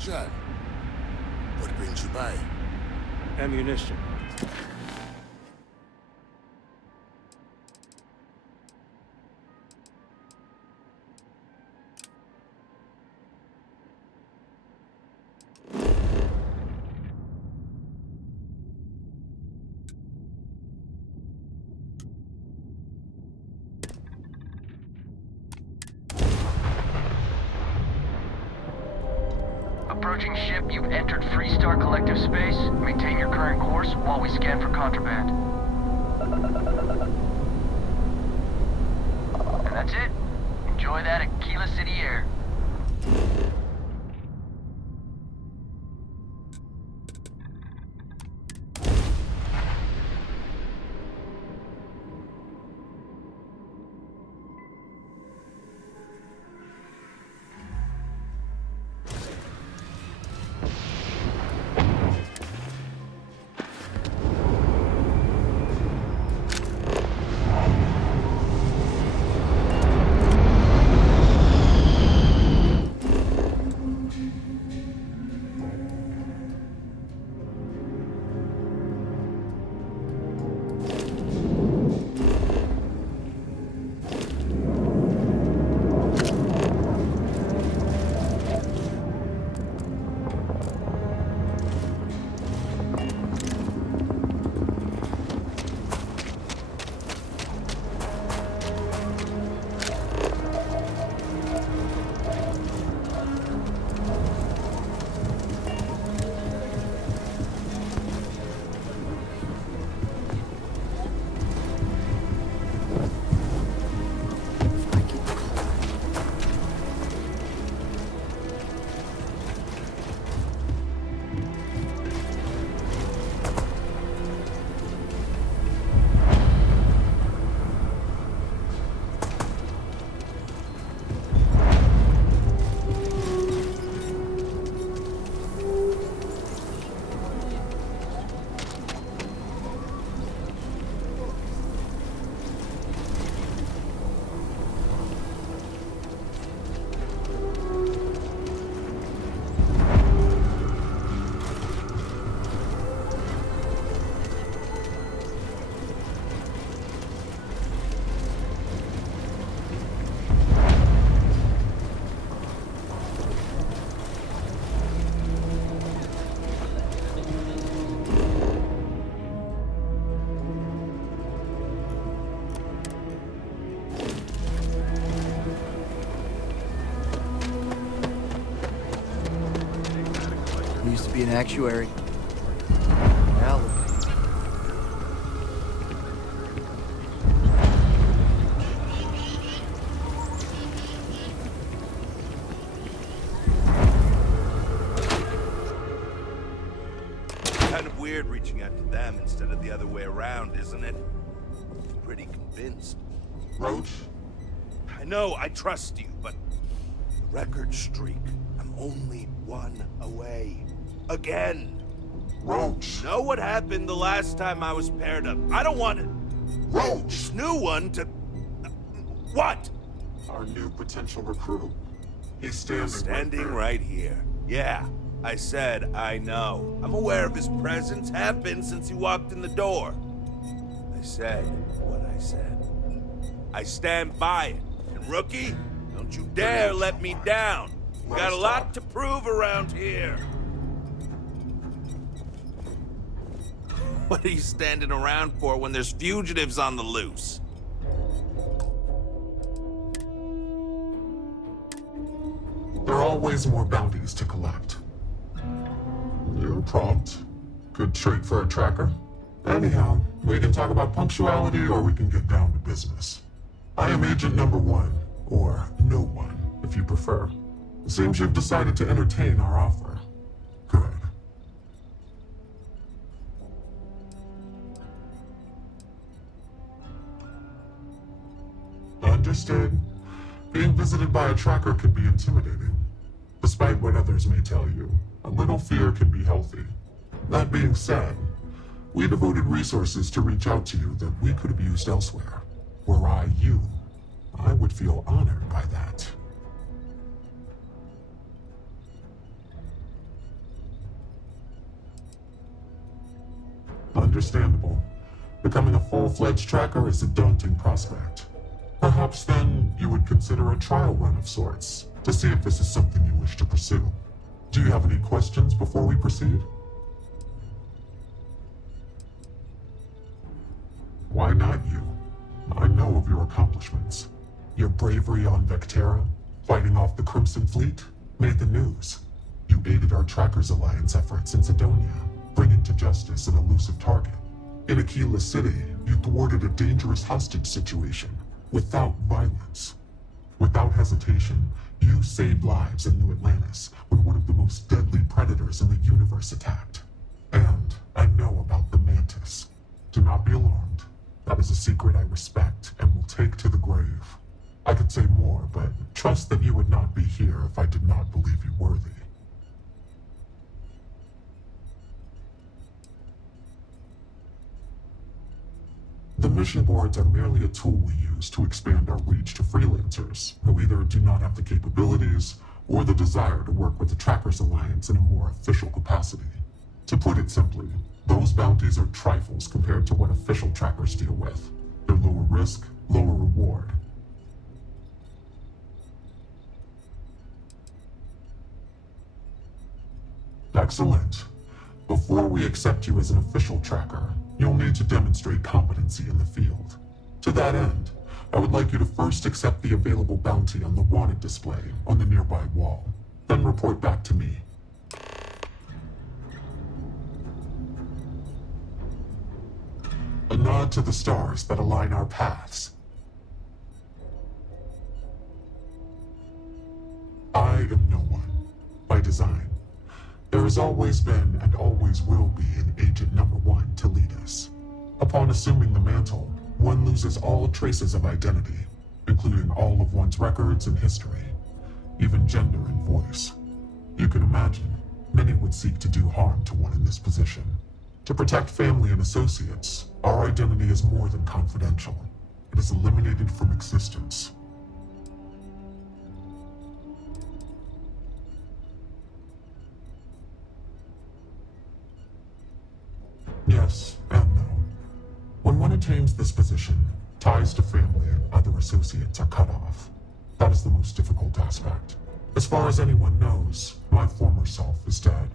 Jan, what brings you by? Ammunition. Approaching ship, you've entered Freestar Collective space. Maintain your current course while we scan for contraband. And that's it. Enjoy that Akila City air. Used to be an actuary. Now look. Kind of weird reaching out to them instead of the other way around, isn't it? Pretty convinced. Roach? I know, I trust you, but the record streak. I'm only one away. Again. Roach! Know what happened the last time I was paired up? I don't want it. Roach! This new one to... What? Our new potential recruit. He's Standing right here. Yeah, I said I know. I'm aware of his presence, have been since he walked in the door. I said what I said. I stand by it. And rookie, don't you dare let me down. You got a lot to prove around here. What are you standing around for when there's fugitives on the loose? There are always more bounties to collect. You're prompt. Good trait for a tracker. Anyhow, we can talk about punctuality or we can get down to business. I am Agent Number 1, or No One, if you prefer. It seems you've decided to entertain our offer. Good. Understood. Being visited by a tracker can be intimidating. Despite what others may tell you, a little fear can be healthy. That being said, we devoted resources to reach out to you that we could have used elsewhere. Were I you, I would feel honored by that. Understandable. Becoming a full-fledged tracker is a daunting prospect. Perhaps then you would consider a trial run of sorts to see if this is something you wish to pursue. Do you have any questions before we proceed? Why not you? I know of your accomplishments. Your bravery on Vectera, fighting off the Crimson Fleet, made the news. You aided our Trackers Alliance efforts in Sidonia, bringing to justice an elusive target. In Akila City, you thwarted a dangerous hostage situation, without violence. Without hesitation, you saved lives in New Atlantis when one of the most deadly predators in the universe attacked. And I know about the Mantis. Do not be alarmed. That is a secret I respect and will take to the grave. I could say more, but trust that you would not be here if I did not believe you worthy. The mission boards are merely a tool we use to expand our reach to freelancers who either do not have the capabilities or the desire to work with the Trackers Alliance in a more official capacity. To put it simply, those bounties are trifles compared to what official trackers deal with. They're lower risk, lower reward. Excellent. Before we accept you as an official tracker, you'll need to demonstrate competency in the field. To that end, I would like you to first accept the available bounty on the wanted display on the nearby wall, then report back to me. A nod to the stars that align our paths. I am no one, by design. There has always been and always will be an Agent Number 1 to lead us. Upon assuming the mantle, one loses all traces of identity, including all of one's records and history, even gender and voice. You can imagine, many would seek to do harm to one in this position. To protect family and associates, our identity is more than confidential. It is eliminated from existence. Yes and no. When one attains this position, ties to family and other associates are cut off. That is the most difficult aspect. As far as anyone knows, my former self is dead.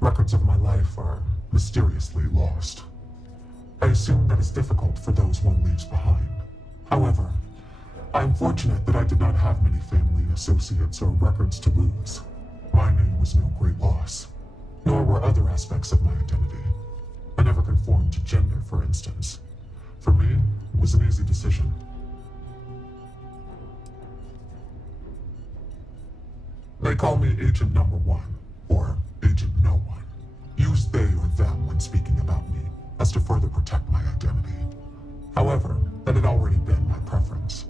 Records of my life are mysteriously lost. I assume that is difficult for those one leaves behind. However, I am fortunate that I did not have many family, associates, or records to lose. My name was no great loss, nor were other aspects of my identity. I never conformed to gender, for instance. For me, it was an easy decision. They call me Agent Number 1, or Agent No One. Use they or them when speaking about me, as to further protect my identity. However, that had already been my preference.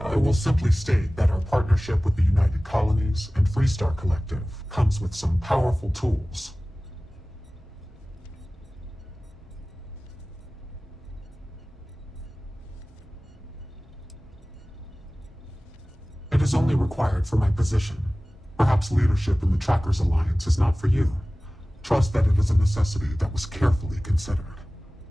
I will simply state that our partnership with the United Colonies and Freestar Collective comes with some powerful tools. It is only required for my position. Perhaps leadership in the Trackers Alliance is not for you. Trust that it is a necessity that was carefully considered.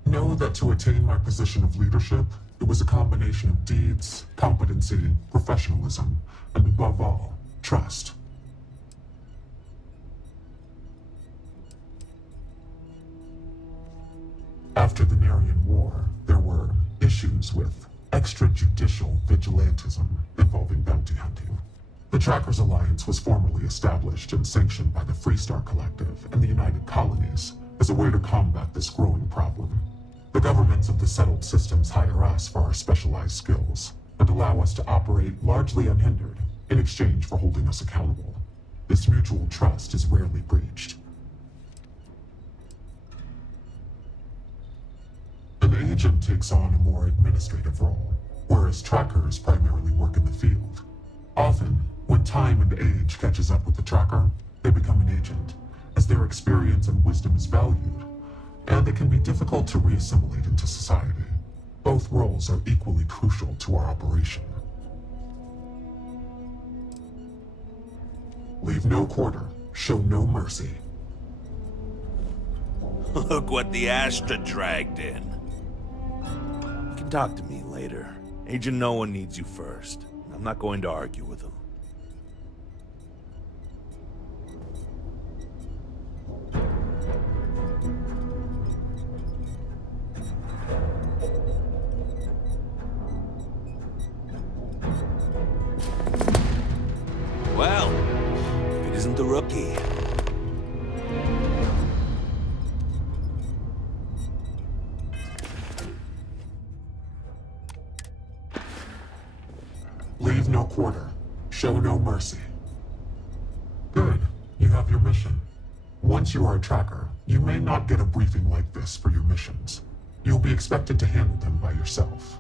Know that to attain my position of leadership, it was a combination of deeds, competency, professionalism, and above all, trust. After the Narian War, there were issues with extrajudicial vigilantism involving bounty hunting. The Trackers Alliance was formally established and sanctioned by the Freestar Collective and the United Colonies as a way to combat this growing problem. The governments of the settled systems hire us for our specialized skills and allow us to operate largely unhindered in exchange for holding us accountable. This mutual trust is rarely breached. An agent takes on a more administrative role, whereas trackers primarily work in the field. Often, when time and age catches up with the tracker, they become an agent, as their experience and wisdom is valued, and it can be difficult to re-assimilate into society. Both roles are equally crucial to our operation. Leave no quarter, show no mercy. Look what the Astra dragged in. You can talk to me later. Agent No One needs you first. I'm not going to argue with him. Well, if it isn't the rookie. Leave no quarter. Show no mercy. Good. You have your mission. Once you are a tracker, you may not get a briefing like this for your missions. You'll be expected to handle them by yourself.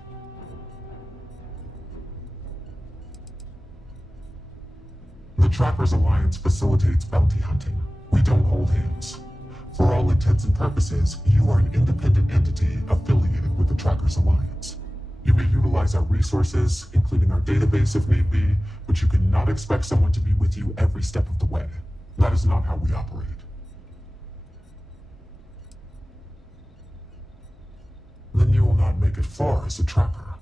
The Trackers Alliance facilitates bounty hunting. We don't hold hands. For all intents and purposes, you are an independent entity affiliated with the Trackers Alliance. You may utilize our resources, including our database if need be, but you cannot expect someone to be with you every step of the way. That is not how we operate. Then you will not make it far as a tracker.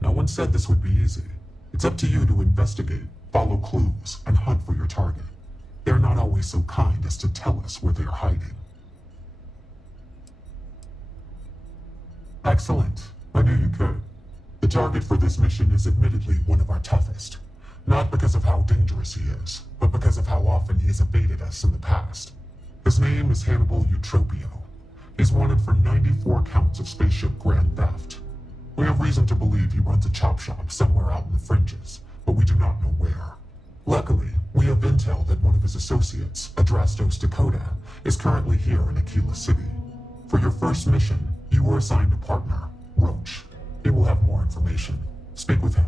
No one said this would be easy. It's up to you to investigate, follow clues, and hunt for your target. They're not always so kind as to tell us where they are hiding. Excellent. I knew you could. The target for this mission is admittedly one of our toughest. Not because of how dangerous he is, but because of how often he has evaded us in the past. His name is Hannibal Eutropio. He's wanted for 94 counts of spaceship grand theft. We have reason to believe he runs a chop shop somewhere out in the fringes, but we do not know where. Luckily, we have intel that one of his associates, Adrastos Dakota, is currently here in Akila City. For your first mission, you were assigned a partner, Roach. He will have more information. Speak with him.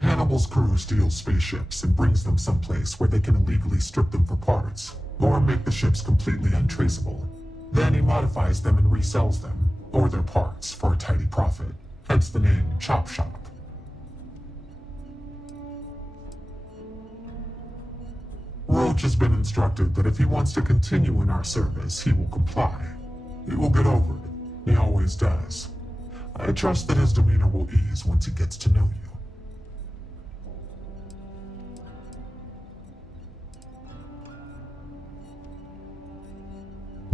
Hannibal's crew steals spaceships and brings them someplace where they can illegally strip them for parts, or make the ships completely untraceable. Then he modifies them and resells them, or their parts, for a tidy profit. Hence the name Chop Shop. Roach has been instructed that if he wants to continue in our service, he will comply. He will get over it. He always does. I trust that his demeanor will ease once he gets to know you.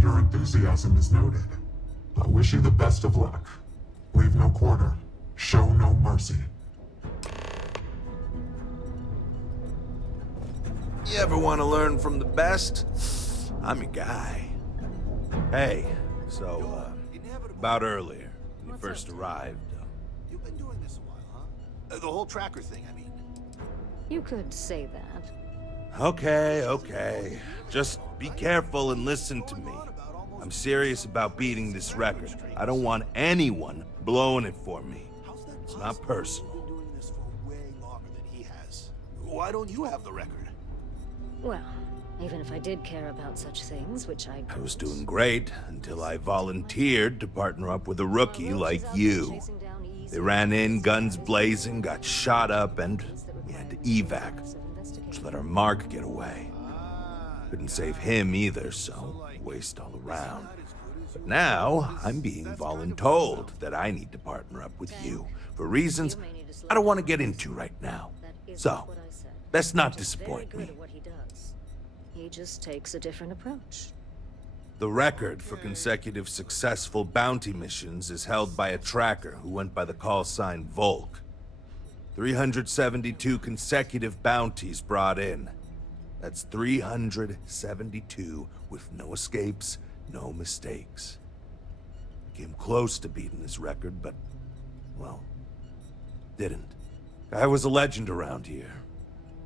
Your enthusiasm is noted. I wish you the best of luck. Leave no quarter. Show no mercy. You ever want to learn from the best? I'm your guy. Hey, so, about earlier, when you first arrived. You've been doing this a while, huh? The whole tracker thing, I mean. You could say that. Okay. Just be careful and listen to me. I'm serious about beating this record. I don't want anyone blowing it for me. It's not personal. You've been doing this for way longer than he has. Why don't you have the record? Well, even if I did care about such things, which I I was doing great until I volunteered to partner up with a rookie like you. They ran in, guns blazing, got shot up, and we had to evac, which let our mark get away. Couldn't save him either, so waste all around. But now, I'm being voluntold that I need to partner up with you, for reasons I don't want to get into right now. So, best not disappoint me. He just takes a different approach. The record for consecutive successful bounty missions is held by a tracker who went by the call sign Volk. 372 consecutive bounties brought in. That's 372 with no escapes, no mistakes. Came close to beating this record, but, well, didn't. Guy was a legend around here,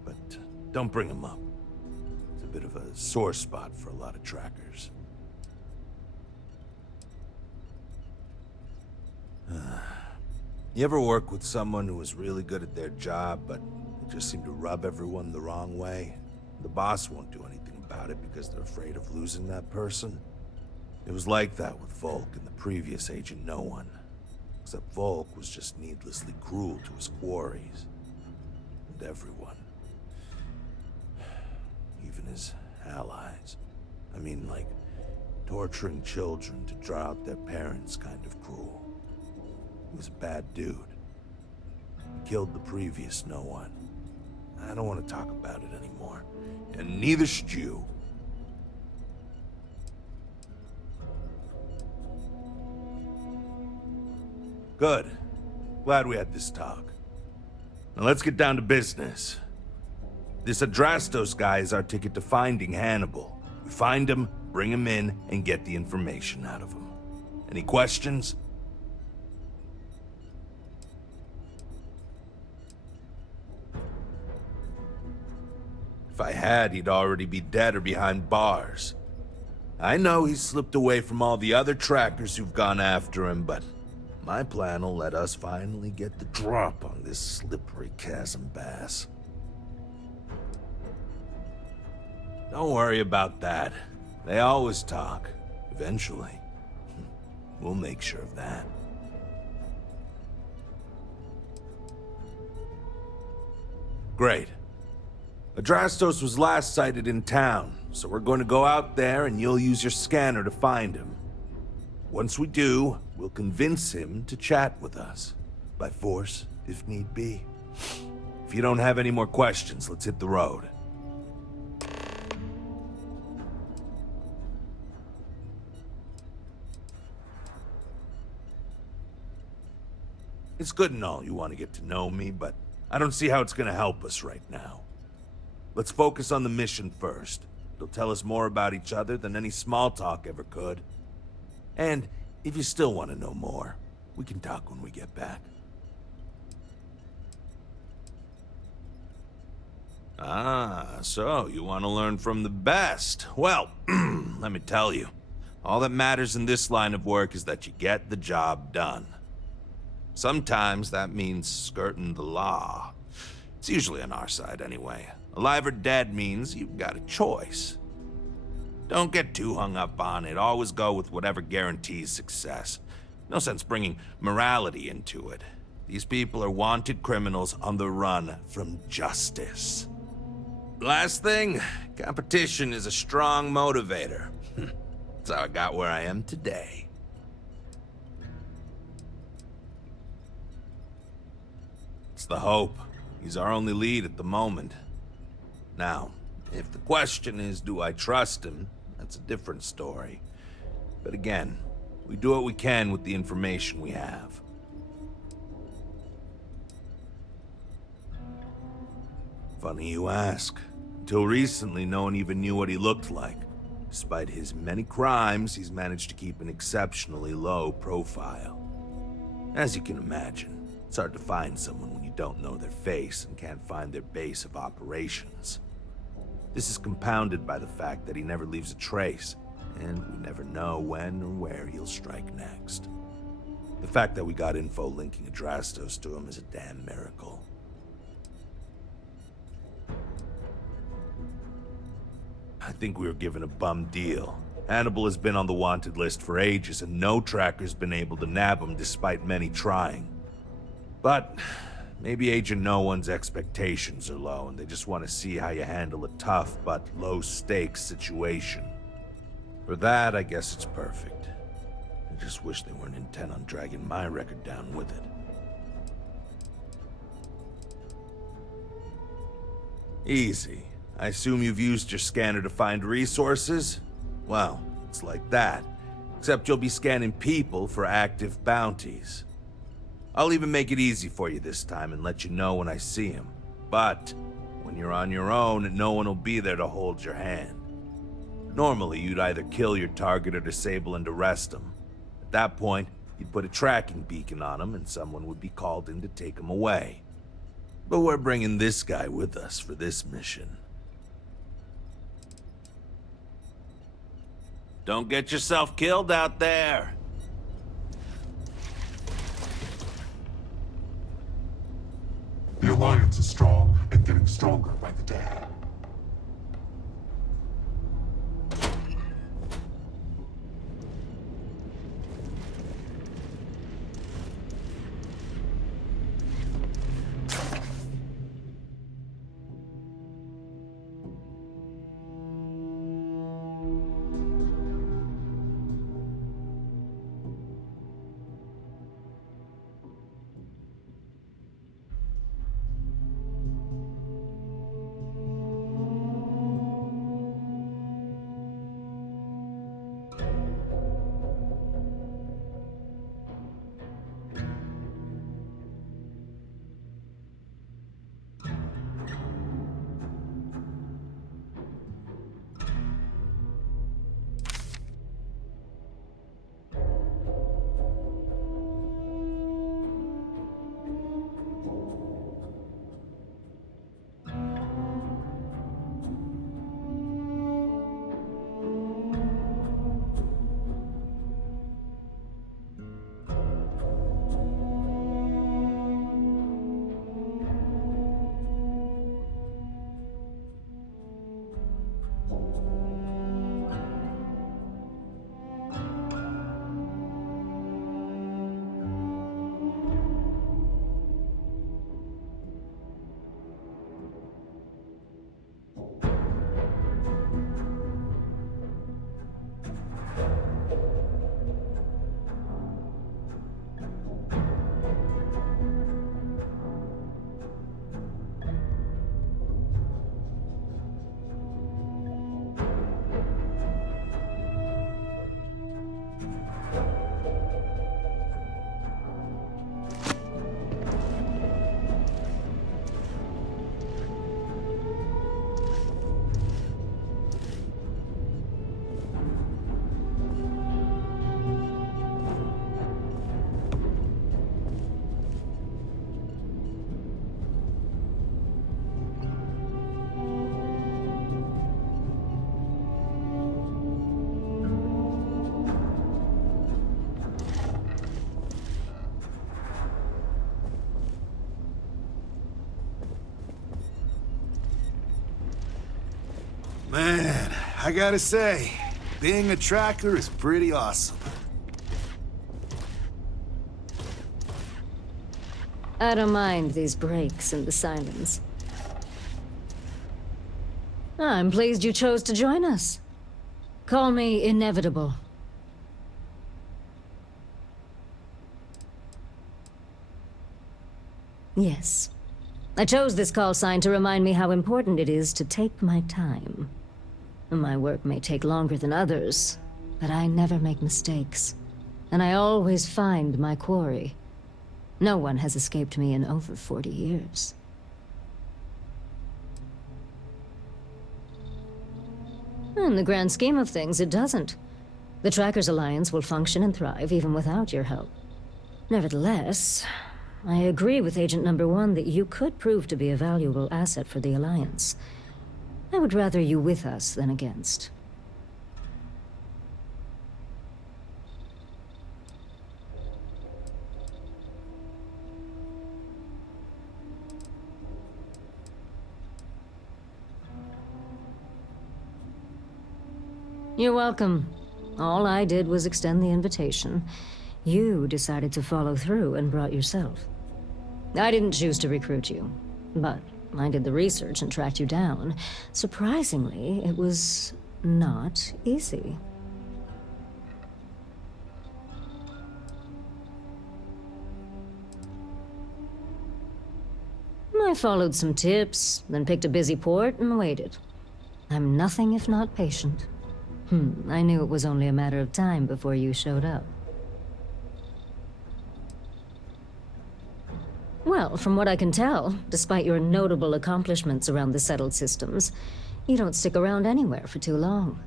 but don't bring him up. It's a bit of a sore spot for a lot of trackers. You ever work with someone who was really good at their job, but they just seem to rub everyone the wrong way? The boss won't do anything about it because they're afraid of losing that person. It was like that with Volk and the previous Agent No One. Except Volk was just needlessly cruel to his quarries. and everyone. Even his allies. I mean, like, torturing children to draw out their parents, kind of cruel. He was a bad dude. He killed the previous no one. I don't want to talk about it anymore. And neither should you. Good. Glad we had this talk. Now let's get down to business. This Adrastos guy is our ticket to finding Hannibal. We find him, bring him in, and get the information out of him. Any questions? If I had, he'd already be dead or behind bars. I know he's slipped away from all the other trackers who've gone after him, but my plan will let us finally get the drop on this slippery chasm bass. Don't worry about that. They always talk. Eventually. We'll make sure of that. Great. Adrastos was last sighted in town, so we're going to go out there and you'll use your scanner to find him. Once we do, we'll convince him to chat with us. By force, if need be. If you don't have any more questions, let's hit the road. It's good and all you want to get to know me, but I don't see how it's going to help us right now. Let's focus on the mission first. It'll tell us more about each other than any small talk ever could. And if you still want to know more, we can talk when we get back. Ah, so you want to learn from the best. Well, let me tell you, all that matters in this line of work is that you get the job done. Sometimes that means skirting the law. It's usually on our side anyway. Alive or dead means you've got a choice. Don't get too hung up on it. Always go with whatever guarantees success. No sense bringing morality into it. These people are wanted criminals on the run from justice. Last thing, competition is a strong motivator. That's how I got where I am today. It's the hope. He's our only lead at the moment. Now, if the question is, do I trust him? That's a different story. But again, we do what we can with the information we have. Funny you ask. Until recently, no one even knew what he looked like. Despite his many crimes, he's managed to keep an exceptionally low profile. As you can imagine, it's hard to find someone when you don't know their face and can't find their base of operations. This is compounded by the fact that he never leaves a trace, and we never know when or where he'll strike next. The fact that we got info linking Adrastos to him is a damn miracle. I think we were given a bum deal. Hannibal has been on the wanted list for ages, and no tracker's been able to nab him despite many trying. But maybe Agent No One's expectations are low, and they just want to see how you handle a tough but low-stakes situation. For that, I guess it's perfect. I just wish they weren't intent on dragging my record down with it. Easy. I assume you've used your scanner to find resources? Well, it's like that. Except you'll be scanning people for active bounties. I'll even make it easy for you this time and let you know when I see him. But when you're on your own, no one will be there to hold your hand. Normally, you'd either kill your target or disable and arrest him. At that point, you'd put a tracking beacon on him and someone would be called in to take him away. But we're bringing this guy with us for this mission. Don't get yourself killed out there. The Alliance is strong and getting stronger by the day. Man, I gotta say, being a tracker is pretty awesome. I don't mind these breaks in the silence. I'm pleased you chose to join us. Call me inevitable. Yes. I chose this call sign to remind me how important it is to take my time. My work may take longer than others, but I never make mistakes. And I always find my quarry. No one has escaped me in over 40 years. In the grand scheme of things, it doesn't. The Trackers Alliance will function and thrive even without your help. Nevertheless, I agree with Agent Number 1 that you could prove to be a valuable asset for the Alliance. I would rather you with us than against. You're welcome. All I did was extend the invitation. You decided to follow through and brought yourself. I didn't choose to recruit you, but I did the research and tracked you down. Surprisingly, it was not easy. I followed some tips, then picked a busy port and waited. I'm nothing if not patient. I knew it was only a matter of time before you showed up. Well, from what I can tell, despite your notable accomplishments around the settled systems, you don't stick around anywhere for too long.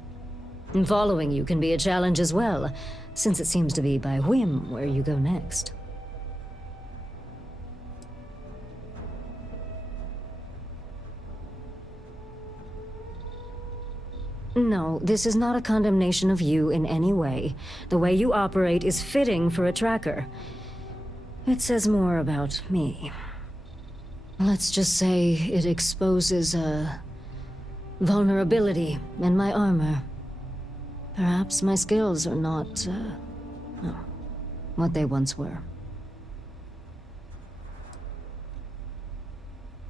And following you can be a challenge as well, since it seems to be by whim where you go next. No, this is not a condemnation of you in any way. The way you operate is fitting for a tracker. It says more about me. Let's just say it exposes a vulnerability in my armor. Perhaps my skills are not, what they once were.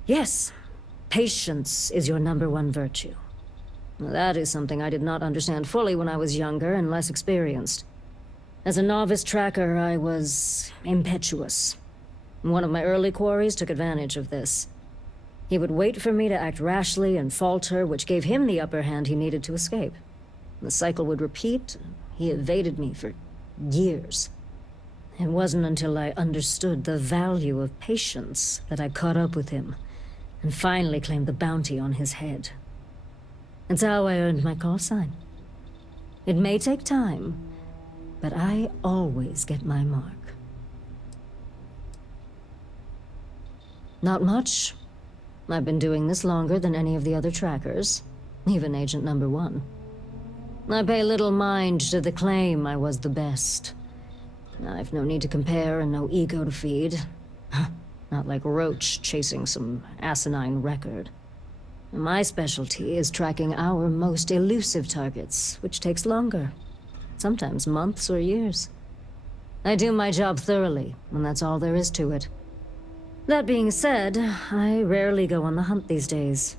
Yes, patience is your #1 virtue. That is something I did not understand fully when I was younger and less experienced. As a novice tracker, I was impetuous. One of my early quarries took advantage of this. He would wait for me to act rashly and falter, which gave him the upper hand he needed to escape. The cycle would repeat. He evaded me for years. It wasn't until I understood the value of patience that I caught up with him and finally claimed the bounty on his head. It's how I earned my call sign. It may take time, but I always get my mark. Not much. I've been doing this longer than any of the other trackers, even Agent Number 1. I pay little mind to the claim I was the best. I've no need to compare and no ego to feed. Not like Roach chasing some asinine record. My specialty is tracking our most elusive targets, which takes longer. Sometimes months or years. I do my job thoroughly, and that's all there is to it. That being said, I rarely go on the hunt these days.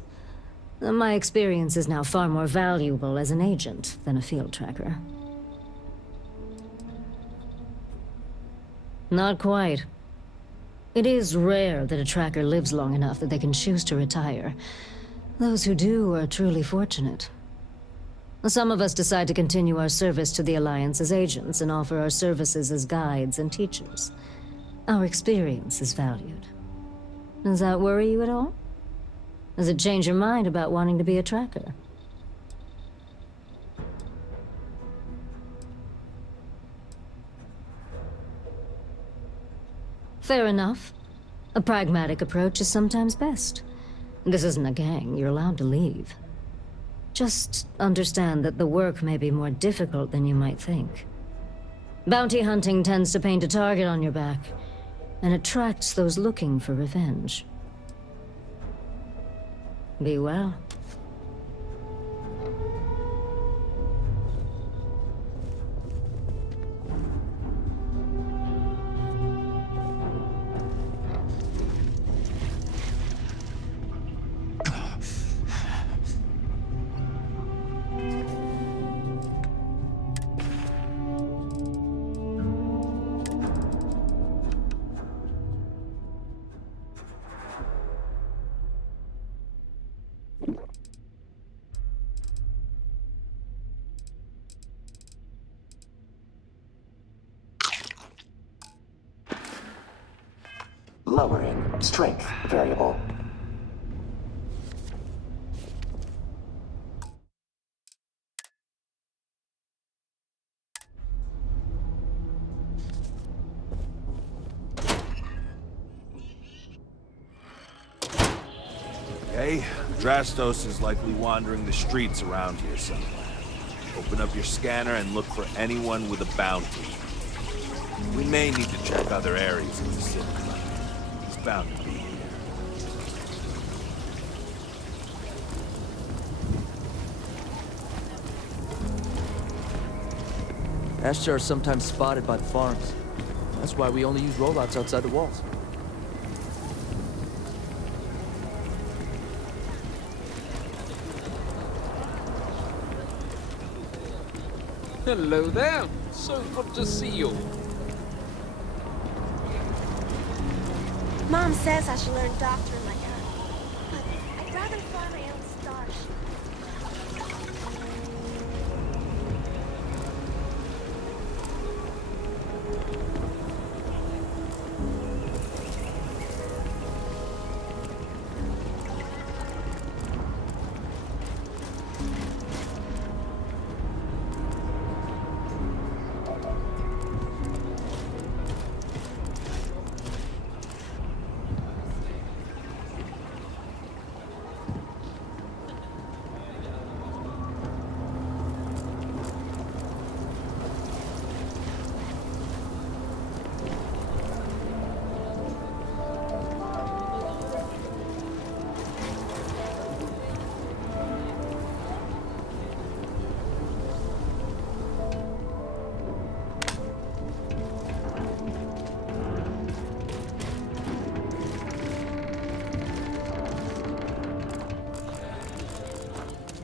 My experience is now far more valuable as an agent than a field tracker. Not quite. It is rare that a tracker lives long enough that they can choose to retire. Those who do are truly fortunate. Some of us decide to continue our service to the Alliance as agents and offer our services as guides and teachers. Our experience is valued. Does that worry you at all? Does it change your mind about wanting to be a tracker? Fair enough. A pragmatic approach is sometimes best. This isn't a gang, you're allowed to leave. Just understand that the work may be more difficult than you might think. Bounty hunting tends to paint a target on your back, and attracts those looking for revenge. Be well. Lowering strength variable. Okay, Adrastos is likely wandering the streets around here somewhere. Open up your scanner and look for anyone with a bounty. We may need to check other areas of the city. He's bound to be here. Astra are sometimes spotted by the farms. That's why we only use rollouts outside the walls. Hello there. So good to see you. Mom says I should learn doctoring like her, but I'd rather fly my own Starship.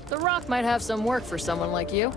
The rock might have some work for someone like you.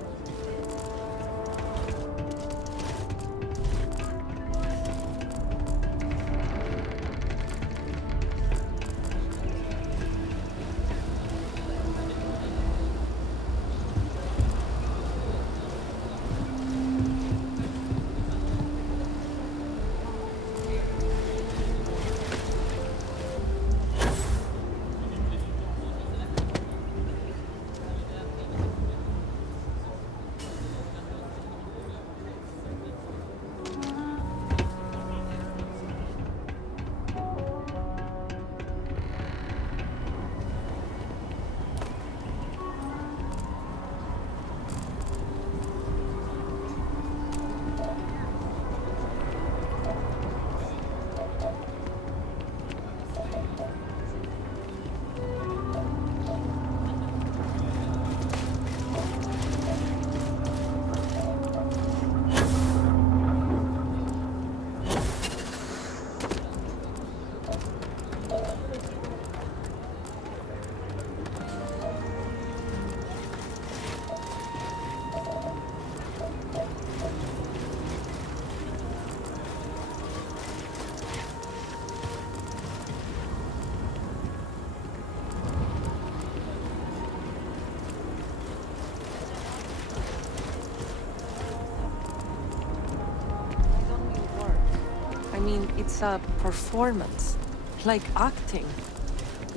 It's a performance, like acting.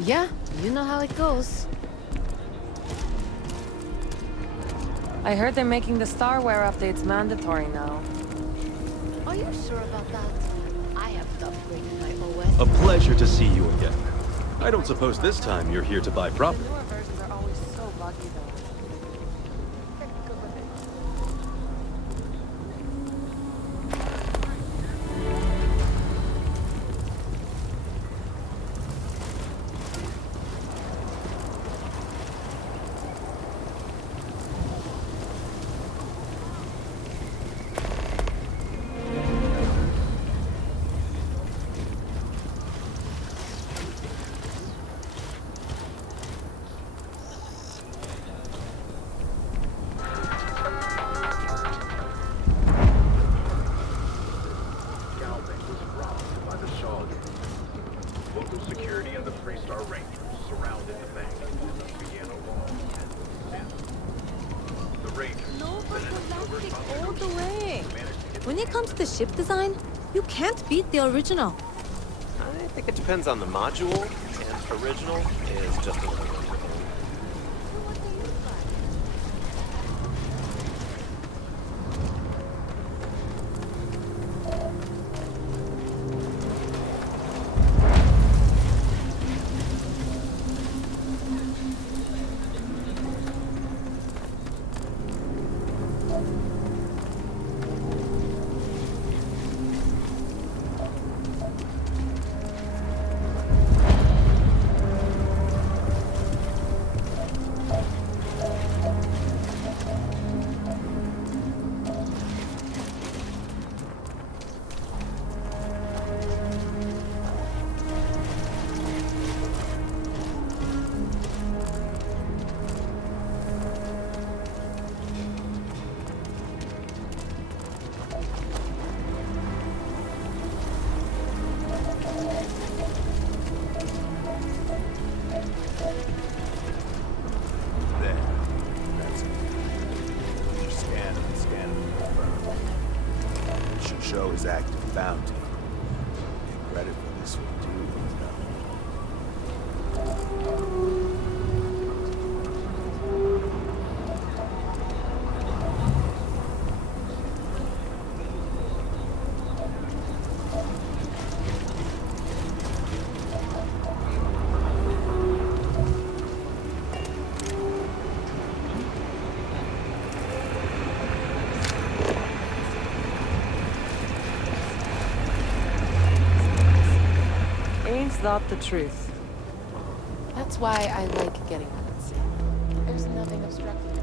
Yeah, you know how it goes. I heard they're making the Starware updates mandatory now. Are you sure about that? I haven't upgraded my OS. A pleasure to see you again. I don't suppose this time you're here to buy property. The newer versions are always so buggy though. When it comes to ship design, you can't beat the original. I think it depends on the module, and original is just another one. Show his active bounty. Take credit for this one too, Not the truth. That's why I like getting cutsy. There's nothing obstructing it.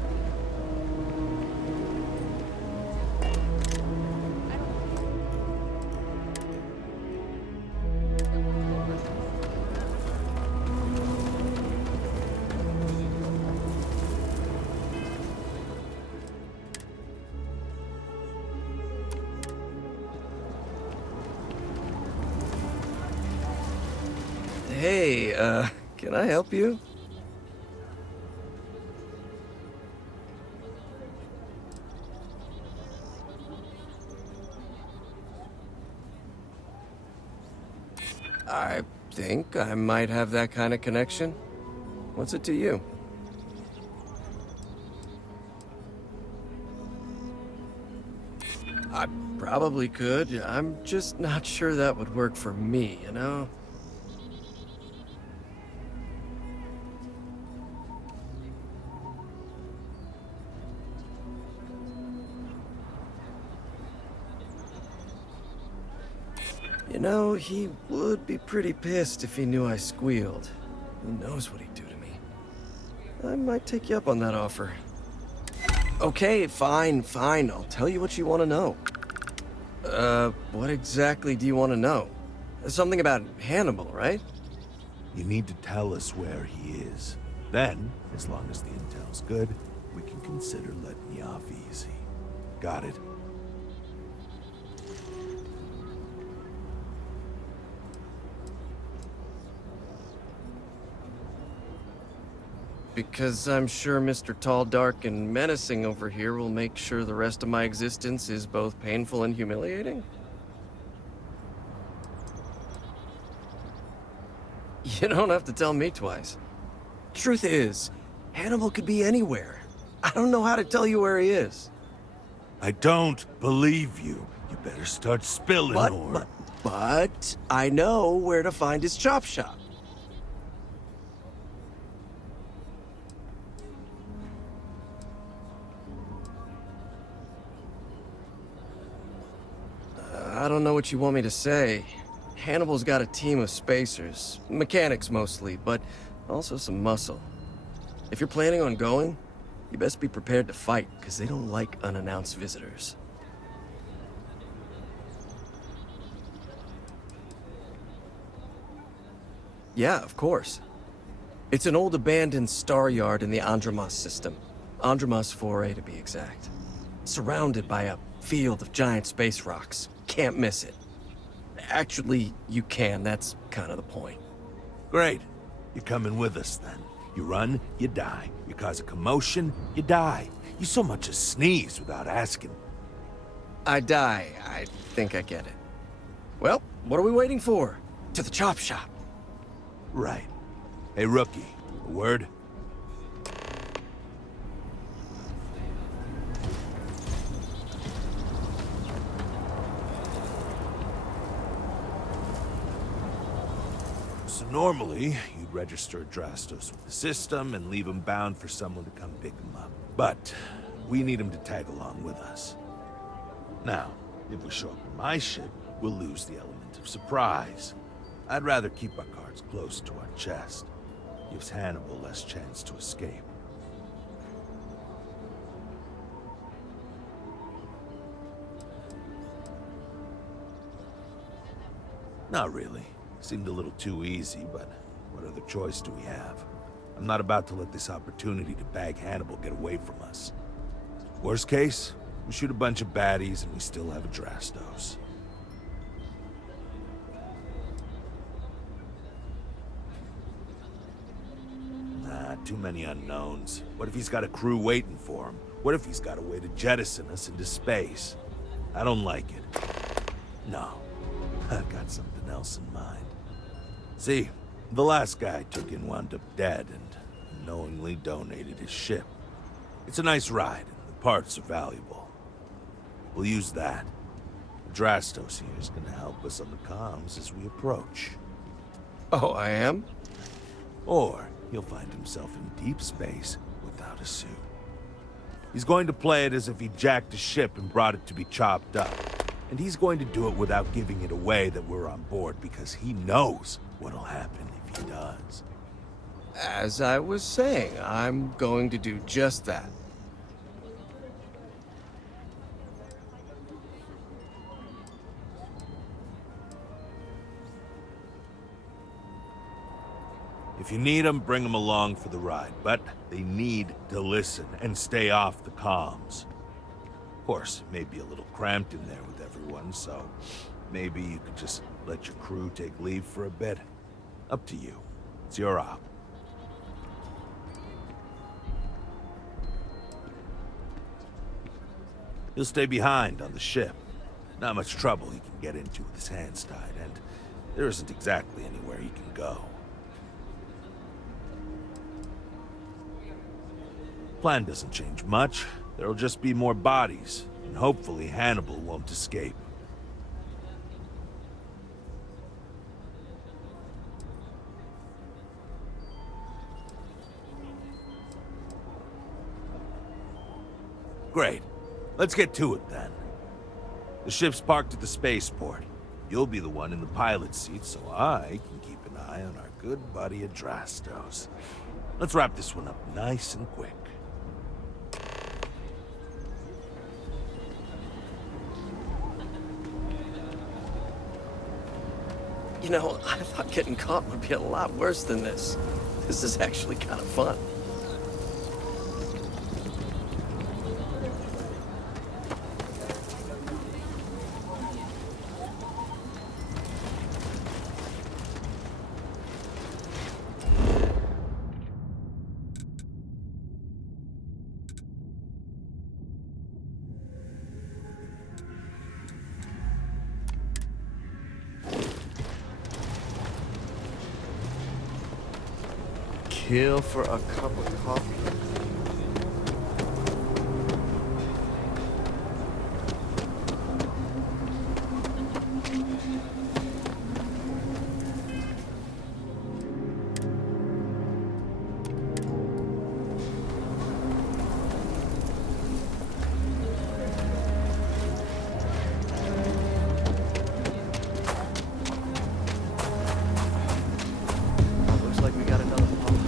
Hey, can I help you? I think I might have that kind of connection. What's it to you? I probably could. I'm just not sure that would work for me, you know? You know, he would be pretty pissed if he knew I squealed. Who knows what he'd do to me? I might take you up on that offer. Okay, fine. I'll tell you what you want to know. What exactly do you want to know? Something about Hannibal, right? You need to tell us where he is. Then, as long as the intel's good, we can consider letting you off easy. Got it? Because I'm sure Mr. Tall, Dark, and Menacing over here will make sure the rest of my existence is both painful and humiliating? You don't have to tell me twice. Truth is, Hannibal could be anywhere. I don't know how to tell you where he is. I don't believe you. You better start spilling more. But I know where to find his chop shop. I don't know what you want me to say. Hannibal's got a team of spacers, mechanics mostly, but also some muscle. If you're planning on going, you best be prepared to fight, because they don't like unannounced visitors. Yeah, of course. It's an old abandoned star yard in the Andramas system. Andramas 4A to be exact. Surrounded by a field of giant space rocks. Can't miss it. Actually, you can. That's kind of the point. Great. You're coming with us, then. You run, you die. You cause a commotion, you die. You so much as sneeze without asking. I die. I think I get it. Well, what are we waiting for? to the chop shop. Right. Hey, rookie, a word? So normally, you'd register Adrastos with the system and leave him bound for someone to come pick him up. But we need him to tag along with us. Now, if we show up in my ship, we'll lose the element of surprise. I'd rather keep our cards close to our chest. Gives Hannibal less chance to escape. Not really. Seemed a little too easy, but what other choice do we have? I'm not about to let this opportunity to bag Hannibal get away from us. Worst case, we shoot a bunch of baddies and we still have Adrastos. Nah, too many unknowns. What if he's got a crew waiting for him? What if he's got a way to jettison us into space? I don't like it. No, I've got something else in mind. See, the last guy I took in wound up dead and knowingly donated his ship. It's a nice ride, and the parts are valuable. We'll use that. Adrastos here is gonna help us on the comms as we approach. Oh, I am? Or he'll find himself in deep space without a suit. He's going to play it as if he jacked a ship and brought it to be chopped up. And he's going to do it without giving it away that we're on board because he knows what'll happen if he does. As I was saying, I'm going to do just that. If you need them, bring them along for the ride, but they need to listen and stay off the comms. Of course, it may be a little cramped in there with everyone, so maybe you could just let your crew take leave for a bit. Up to you. It's your op. He'll stay behind on the ship. Not much trouble he can get into with his hands tied, and there isn't exactly anywhere he can go. Plan doesn't change much. There'll just be more bodies, and hopefully Hannibal won't escape. Great. Let's get to it then. The ship's parked at the spaceport. You'll be the one in the pilot's seat, so I can keep an eye on our good buddy Adrastos. Let's wrap this one up nice and quick. You know, I thought getting caught would be a lot worse than this. This is actually kind of fun. Kill for a cup of coffee. Looks like we got another pump.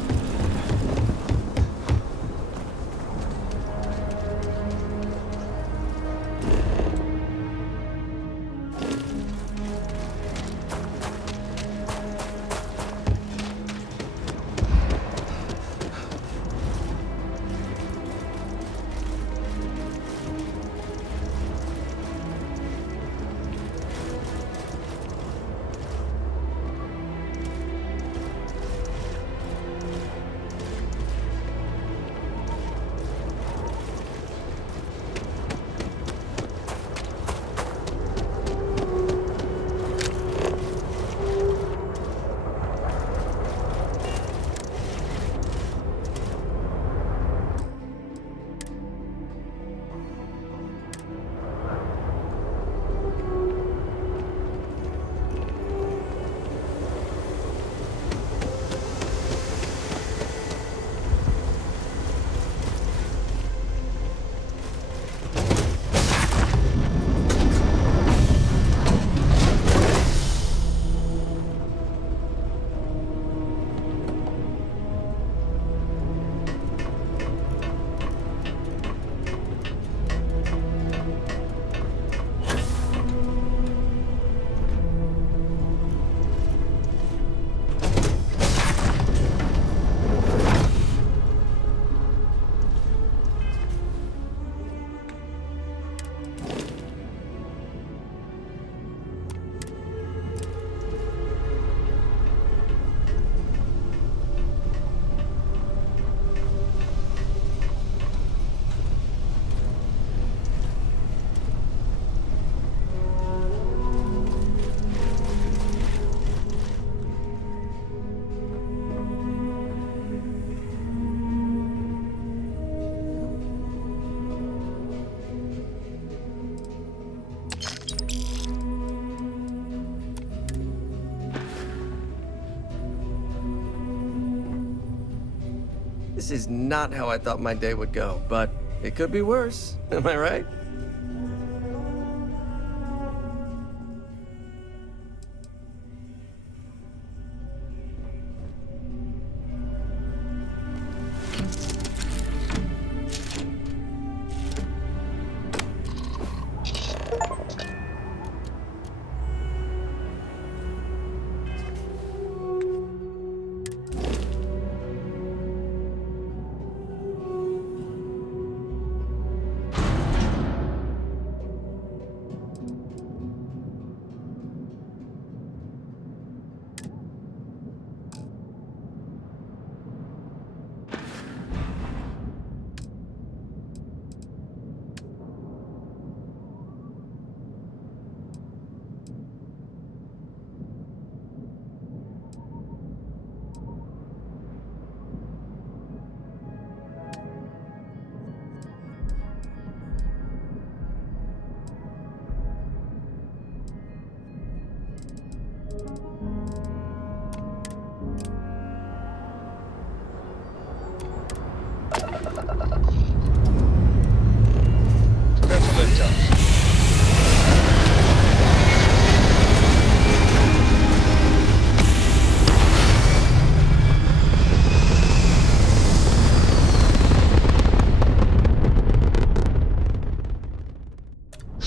This is not how I thought my day would go, but it could be worse. Am I right?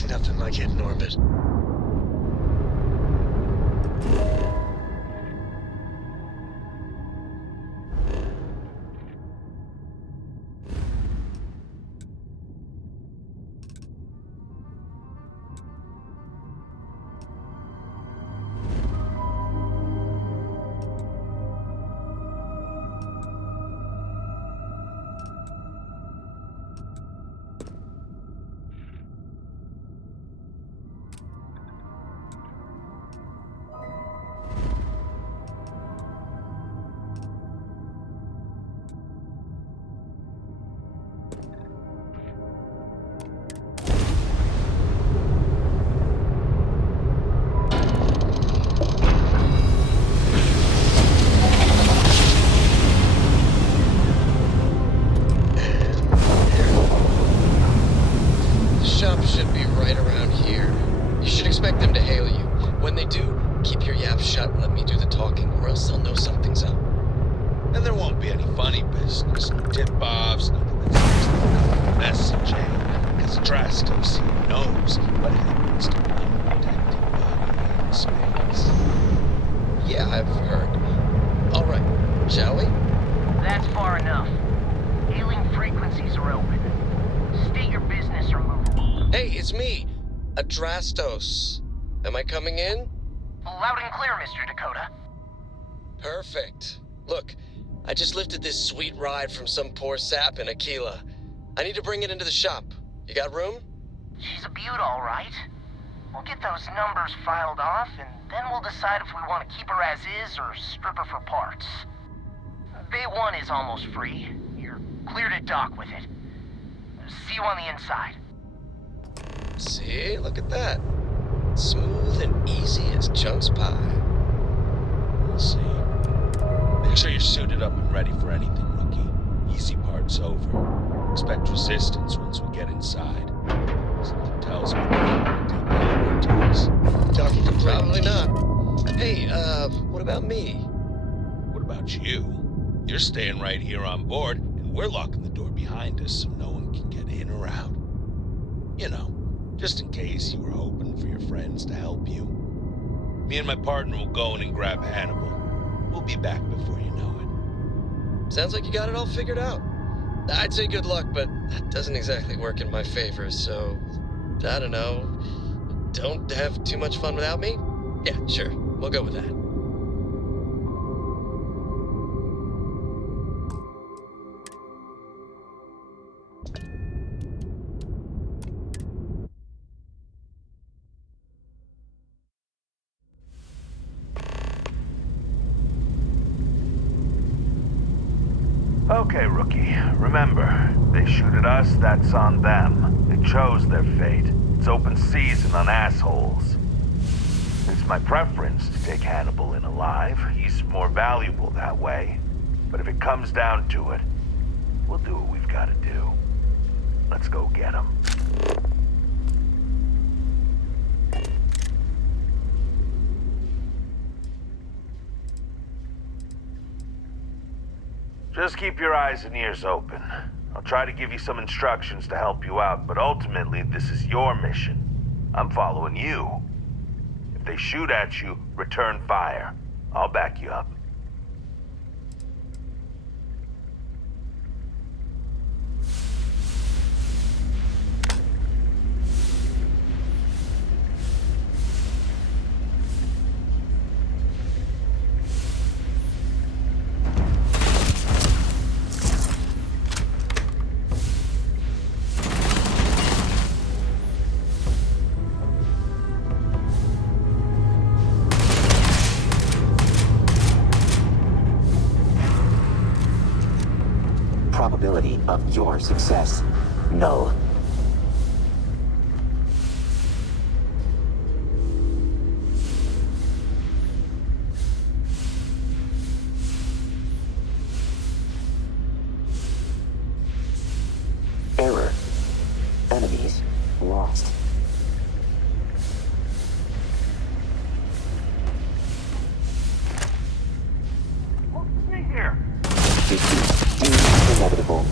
Nothing like hitting orbit. Should be right around here. You should expect them to hail you. When they do, keep your yap shut and let me do the talking, or else they'll know something's up. And there won't be any funny business, no tip-offs, nothing that's messaging, because Adrastos knows what happens to undetected body in space. Yeah, I've heard. All right, shall we? That's far enough. Hailing frequencies are open. State your business or move. Hey, it's me, Adrastos. Am I coming in? Loud and clear, Mr. Dakota. Perfect. Look, I just lifted this sweet ride from some poor sap in Akila. I need to bring it into the shop. You got room? She's a beaut, all right. We'll get those numbers filed off, and then we'll decide if we want to keep her as is or strip her for parts. Bay 1 is almost free. You're clear to dock with it. See you on the inside. See, look at that. Smooth and easy as chunks pie. We'll see. Make sure you're suited up and ready for anything, rookie. Easy part's over. Expect resistance once we get inside. Something tells me we're going to take that to us. Probably not. Hey, what about me? What about you? You're staying right here on board, and we're locking the door behind us so no one can get in or out. You know, just in case you were hoping for your friends to help you. Me and my partner will go in and grab Hannibal. We'll be back before you know it. Sounds like you got it all figured out. I'd say good luck, but that doesn't exactly work in my favor, so... I don't know. Don't have too much fun without me? Yeah, sure. We'll go with that. Okay, rookie. Remember, they shoot at us, that's on them. They chose their fate. It's open season on assholes. It's my preference to take Hannibal in alive. He's more valuable that way. But if it comes down to it, We'll do what we've got to do. Let's go get him. Just keep your eyes and ears open. I'll try to give you some instructions to help you out, but ultimately, this is your mission. I'm following you. If they shoot at you, return fire. I'll back you up. Probability of your success, null. Error. Enemies lost. Stay here. Defeat deemed inevitable.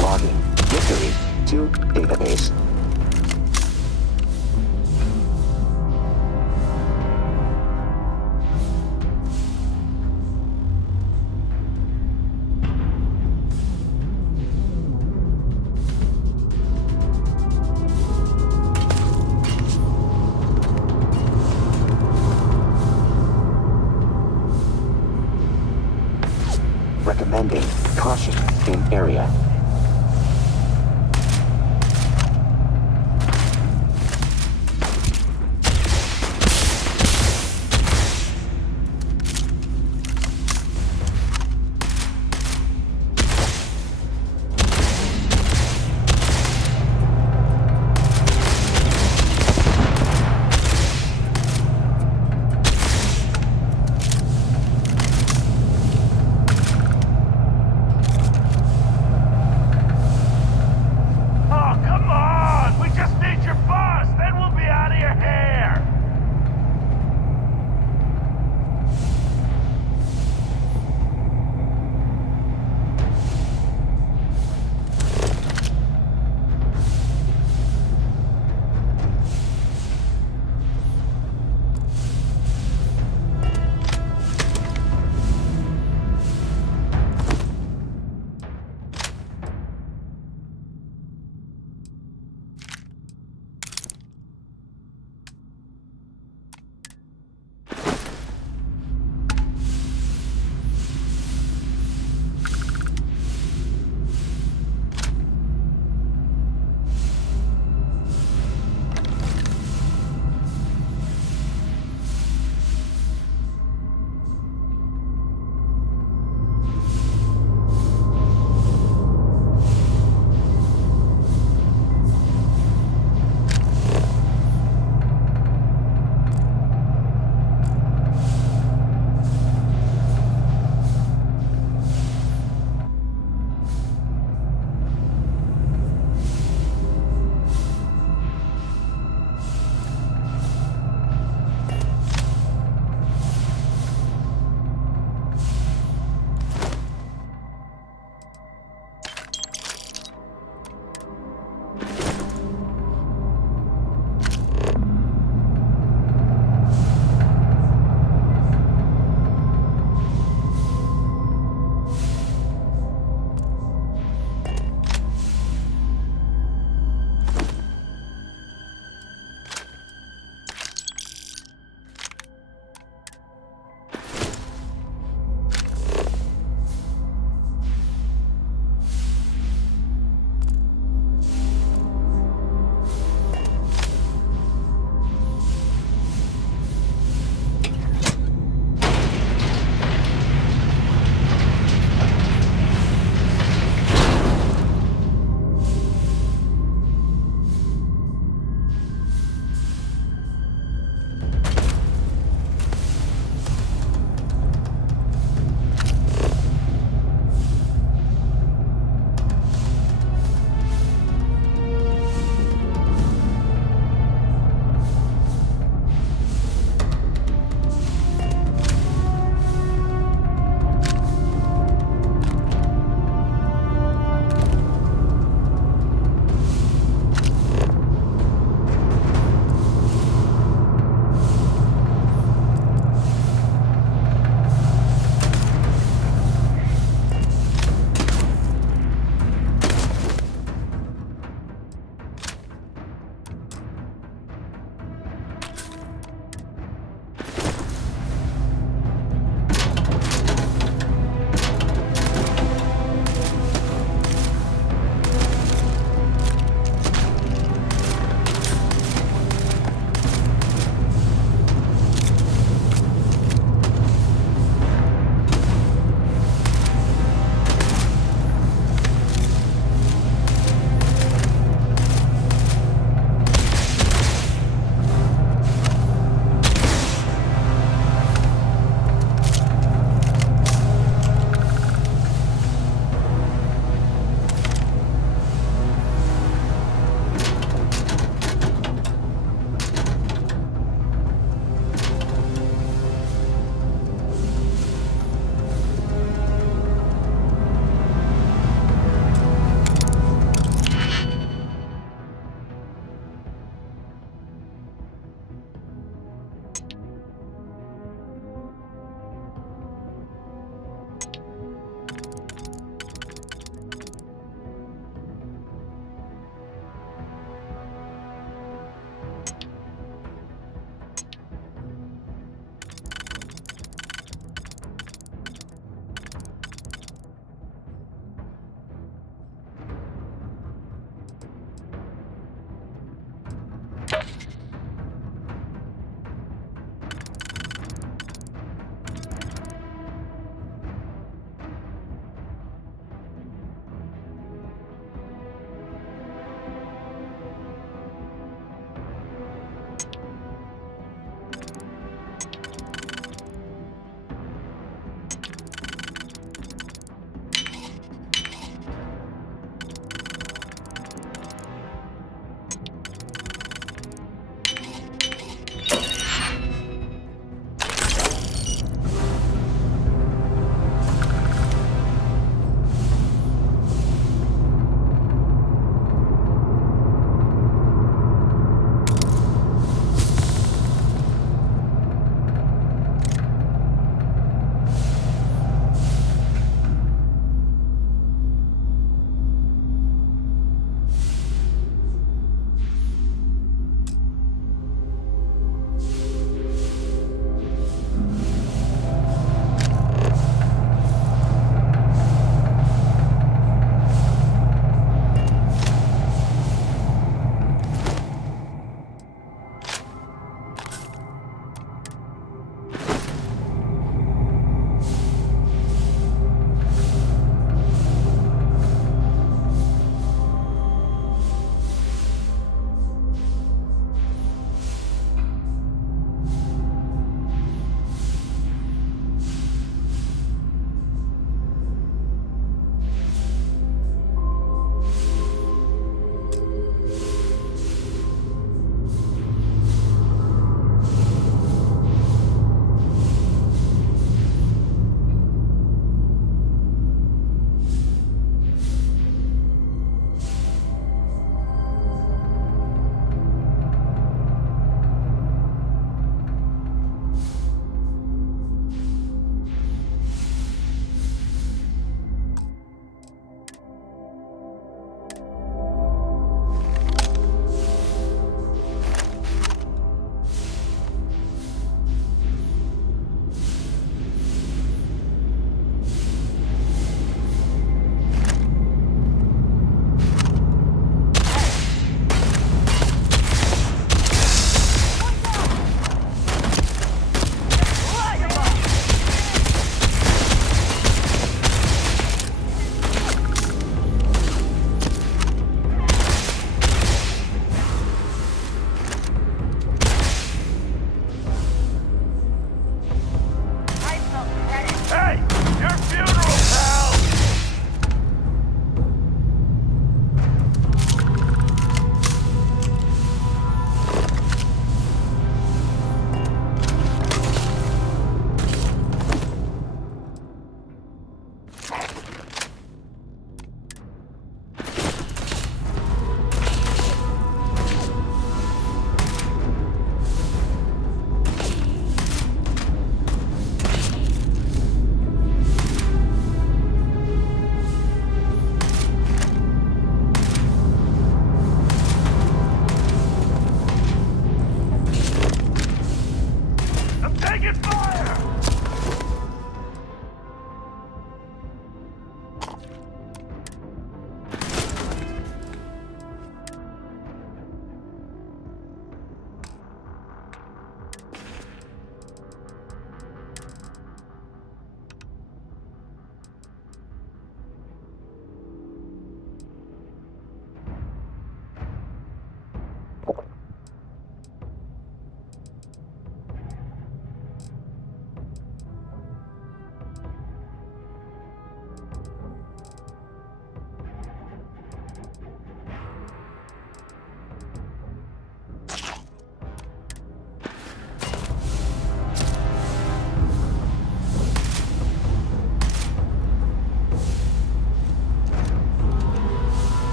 Logging. History to database. Recommending caution in area.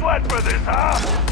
sweat for this, huh?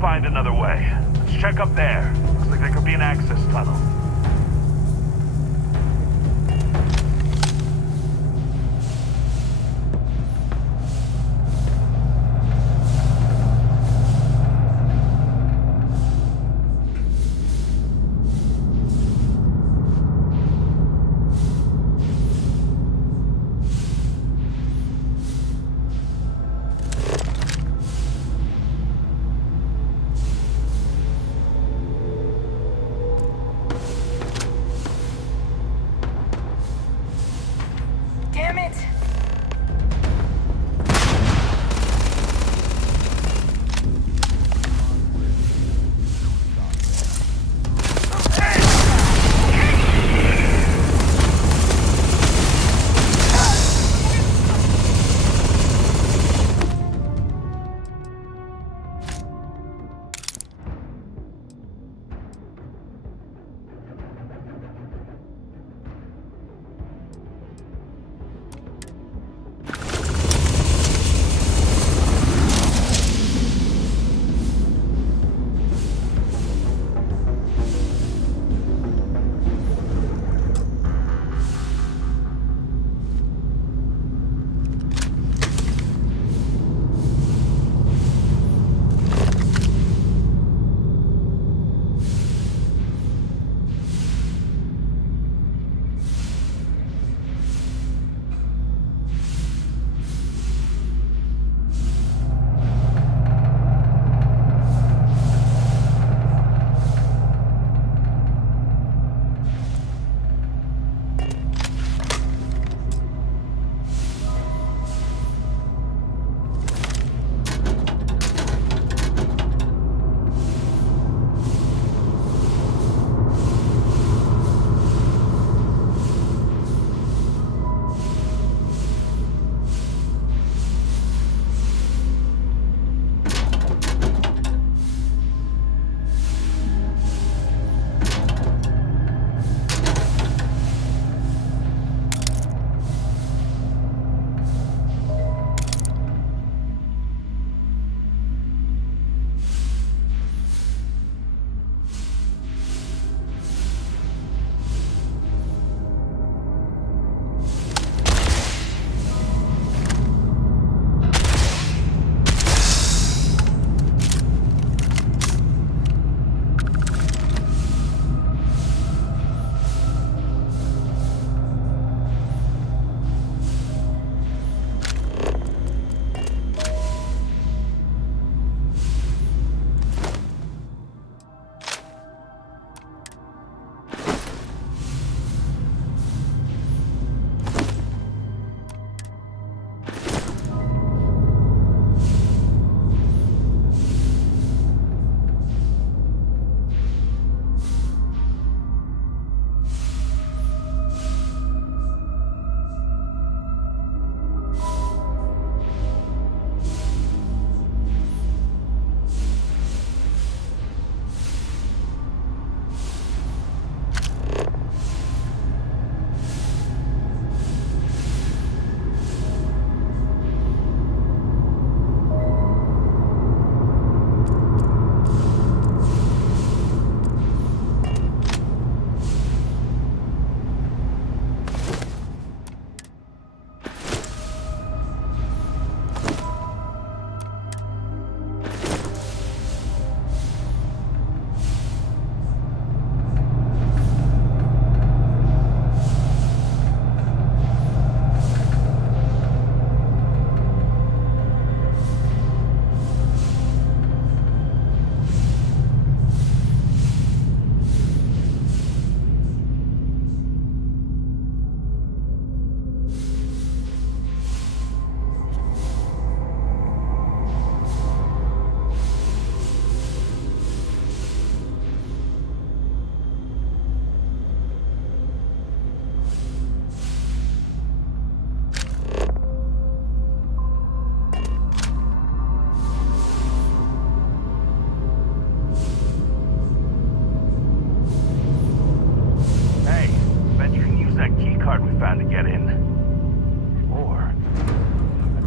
Find another way. Let's check up there. Looks like there could be an access tunnel.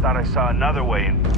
Thought I saw another way in.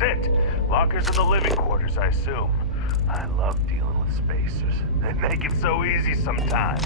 it. Lockers in the living quarters, I assume. I love dealing with spacers. They make it so easy sometimes.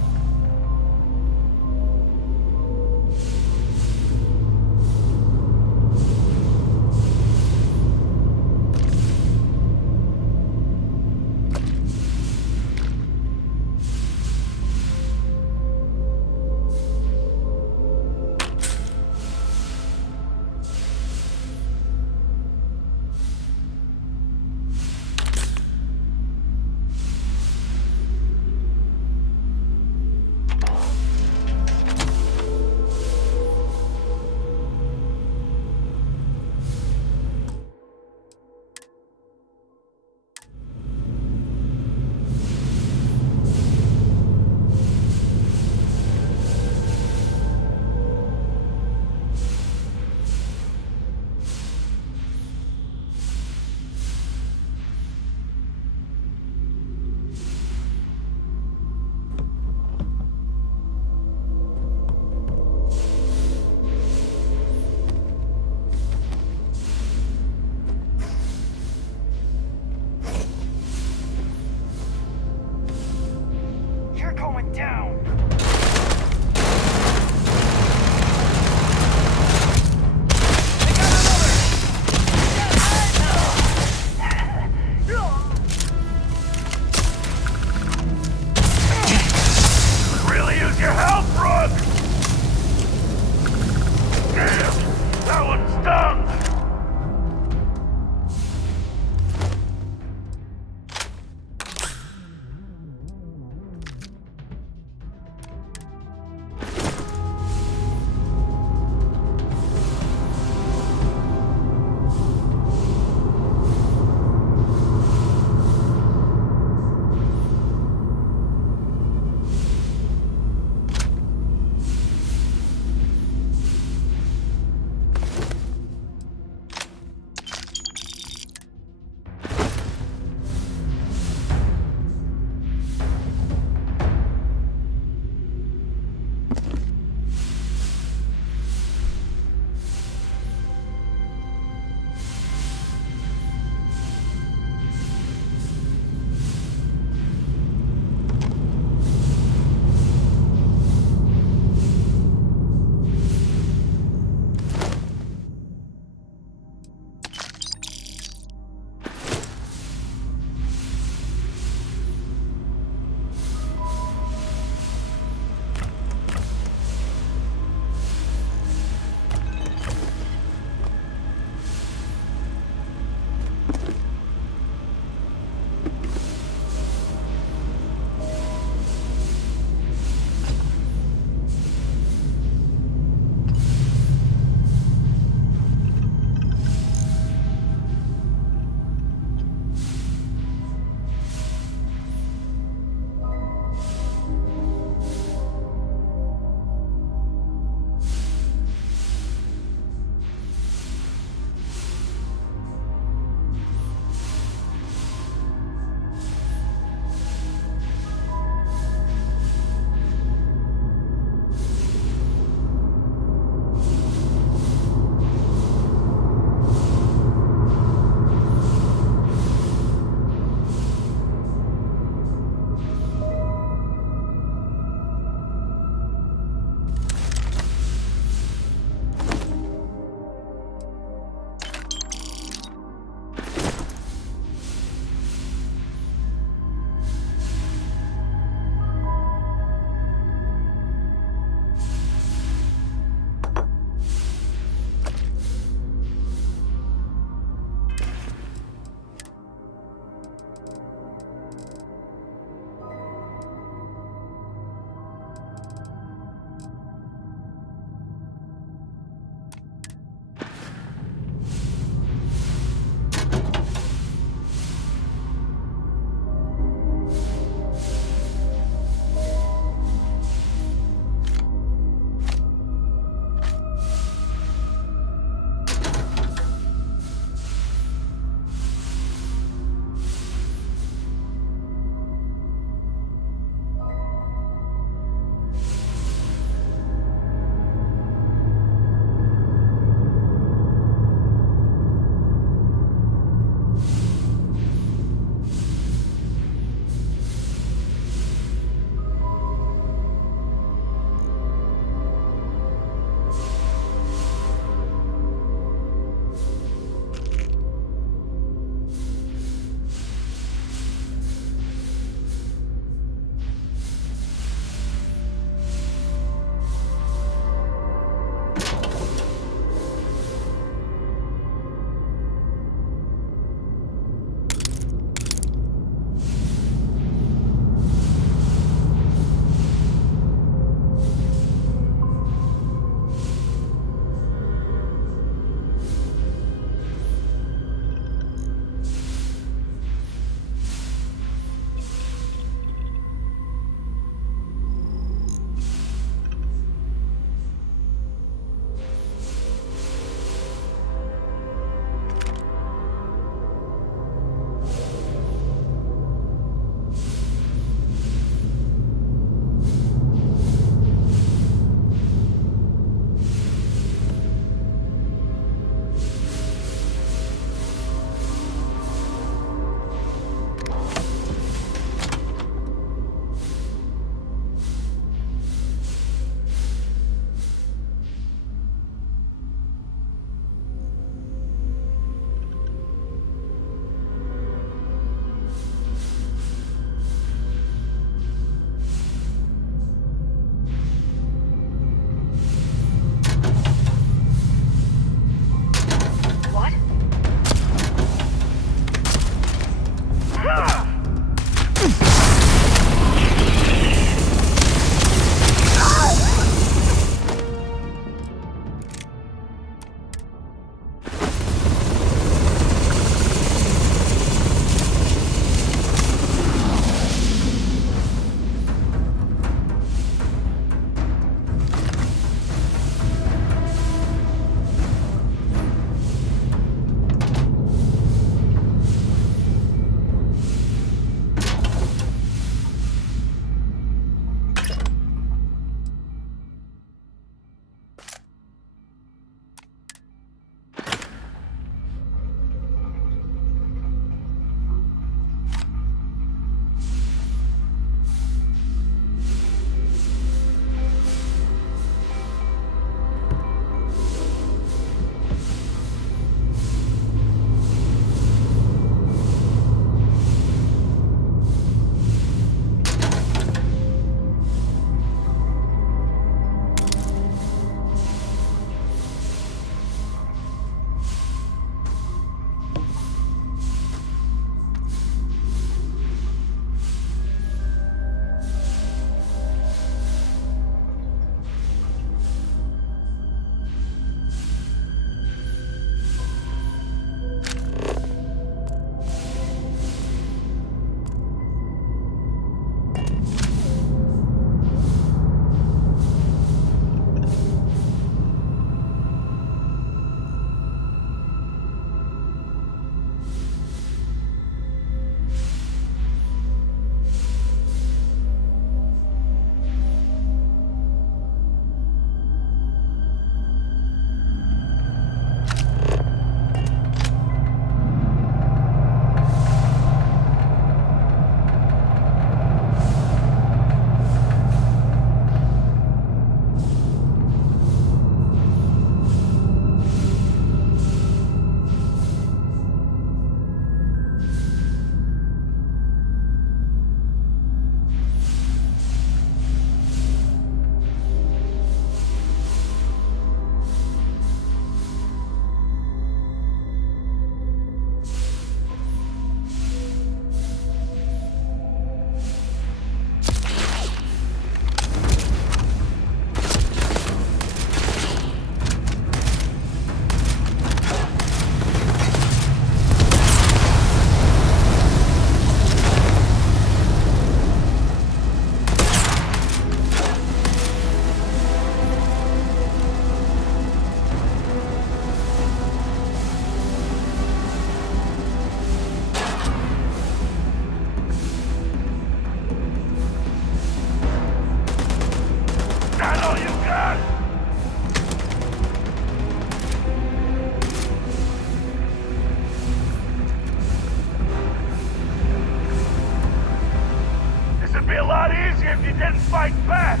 crazy if you didn't fight back!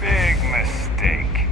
Big mistake.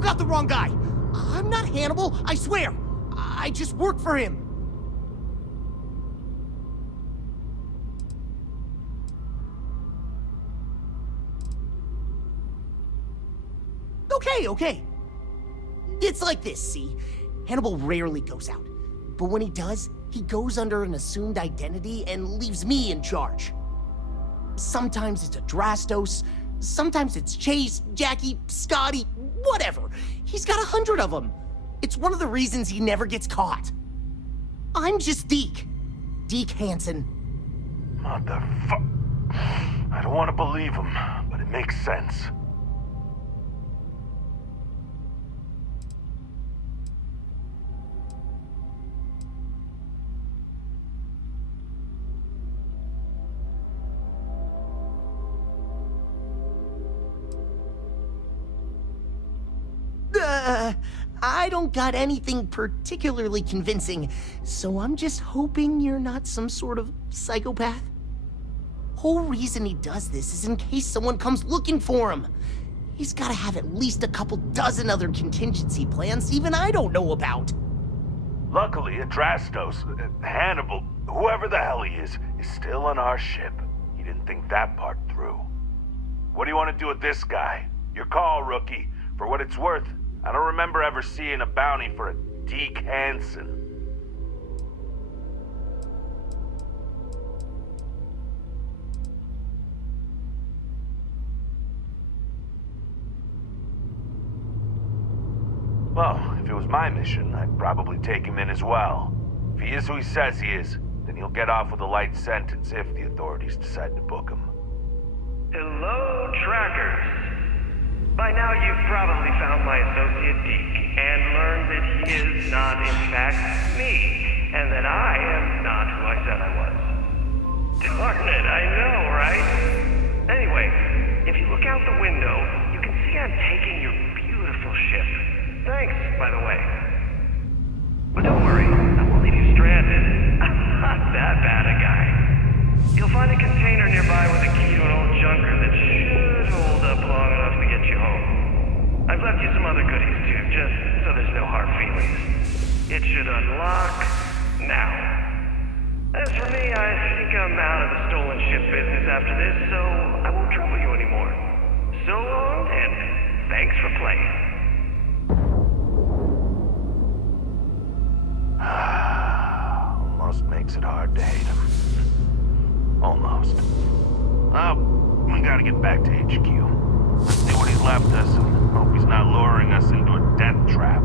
You got the wrong guy. I'm not Hannibal, I swear. I just work for him. Okay. It's like this, see? Hannibal rarely goes out. But when he does, he goes under an assumed identity and leaves me in charge. Sometimes it's Adrastos, sometimes it's Chase, Jackie, Scotty, whatever. He's got 100 of them. It's one of the reasons he never gets caught. I'm just Deke. Deke Hansen. Motherfuck. I don't want to believe him, but it makes sense. I don't got anything particularly convincing, so I'm just hoping you're not some sort of psychopath. Whole reason he does this is in case someone comes looking for him. He's gotta have at least a couple dozen other contingency plans even I don't know about. Luckily, Adrastos, Hannibal, whoever the hell he is still on our ship. He didn't think that part through. What do you want to do with this guy? Your call, rookie. For what it's worth, I don't remember ever seeing a bounty for a Deke Hansen. Well, if it was my mission, I'd probably take him in as well. If he is who he says he is, then he'll get off with a light sentence if the authorities decide to book him. Hello, trackers. By now you've probably found my associate Deke and learned that he is not in fact me, and that I am not who I said I was. Darn it, I know, right? Anyway, if you look out the window, you can see I'm taking your beautiful ship. Thanks, by the way. But don't worry, I won't leave you stranded. I'm not that bad a guy. You'll find a container nearby with a key to an old junker that should hold up long enough to get you home. I've left you some other goodies too, just so there's no hard feelings. It should unlock now. As for me, I think I'm out of the stolen ship business after this, so I won't trouble you anymore. So long, and thanks for playing. Almost makes it hard to hate him. Almost. Well, we gotta get back to HQ. See what he's left us, and hope he's not luring us into a death trap.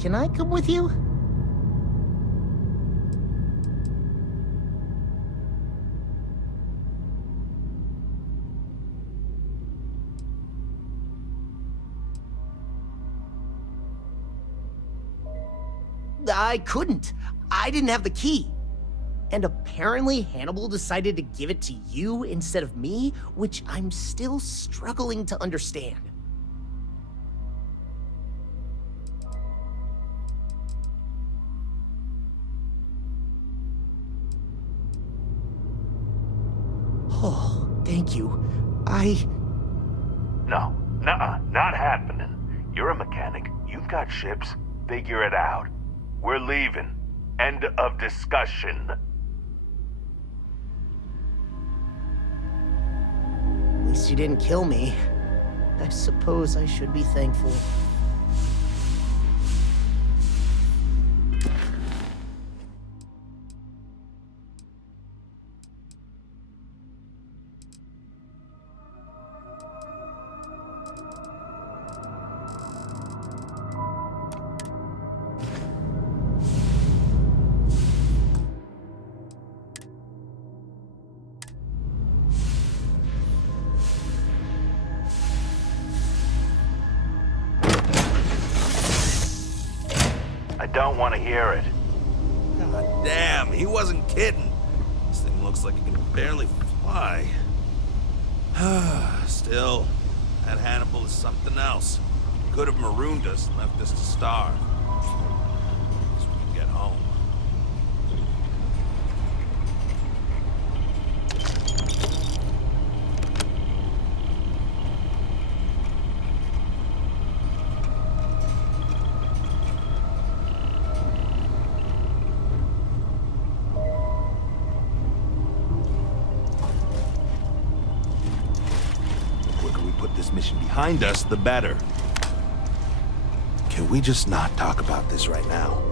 Can I come with you? I couldn't. I didn't have the key. And apparently Hannibal decided to give it to you instead of me, which I'm still struggling to understand. Oh, thank you. No, nuh-uh, not happening. You're a mechanic. You've got ships. Figure it out. We're leaving. End of discussion. At least you didn't kill me. I suppose I should be thankful. I don't want to hear it. God damn, he wasn't kidding. This thing looks like it can barely fly. Still, that Hannibal is something else. He could have marooned us and left us to starve. So we can get home. Mission behind us, the better. Can we just not talk about this right now?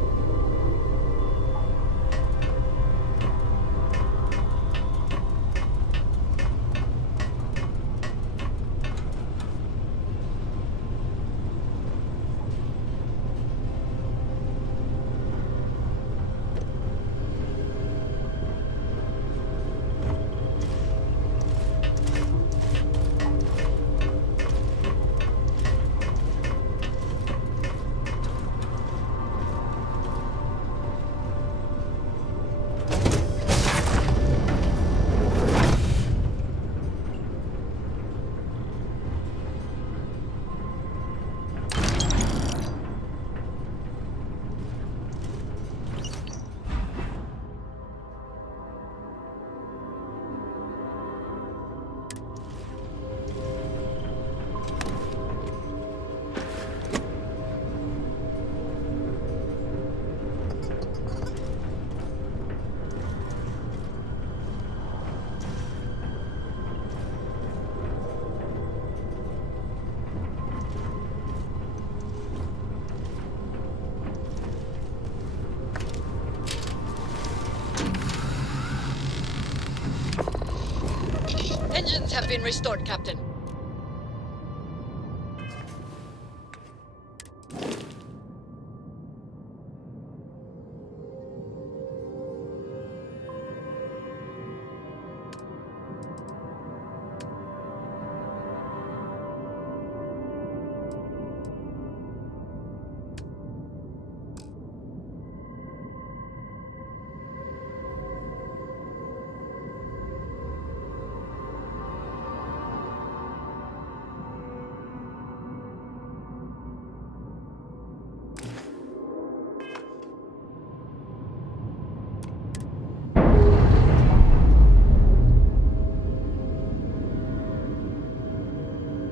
Engines have been restored, Captain.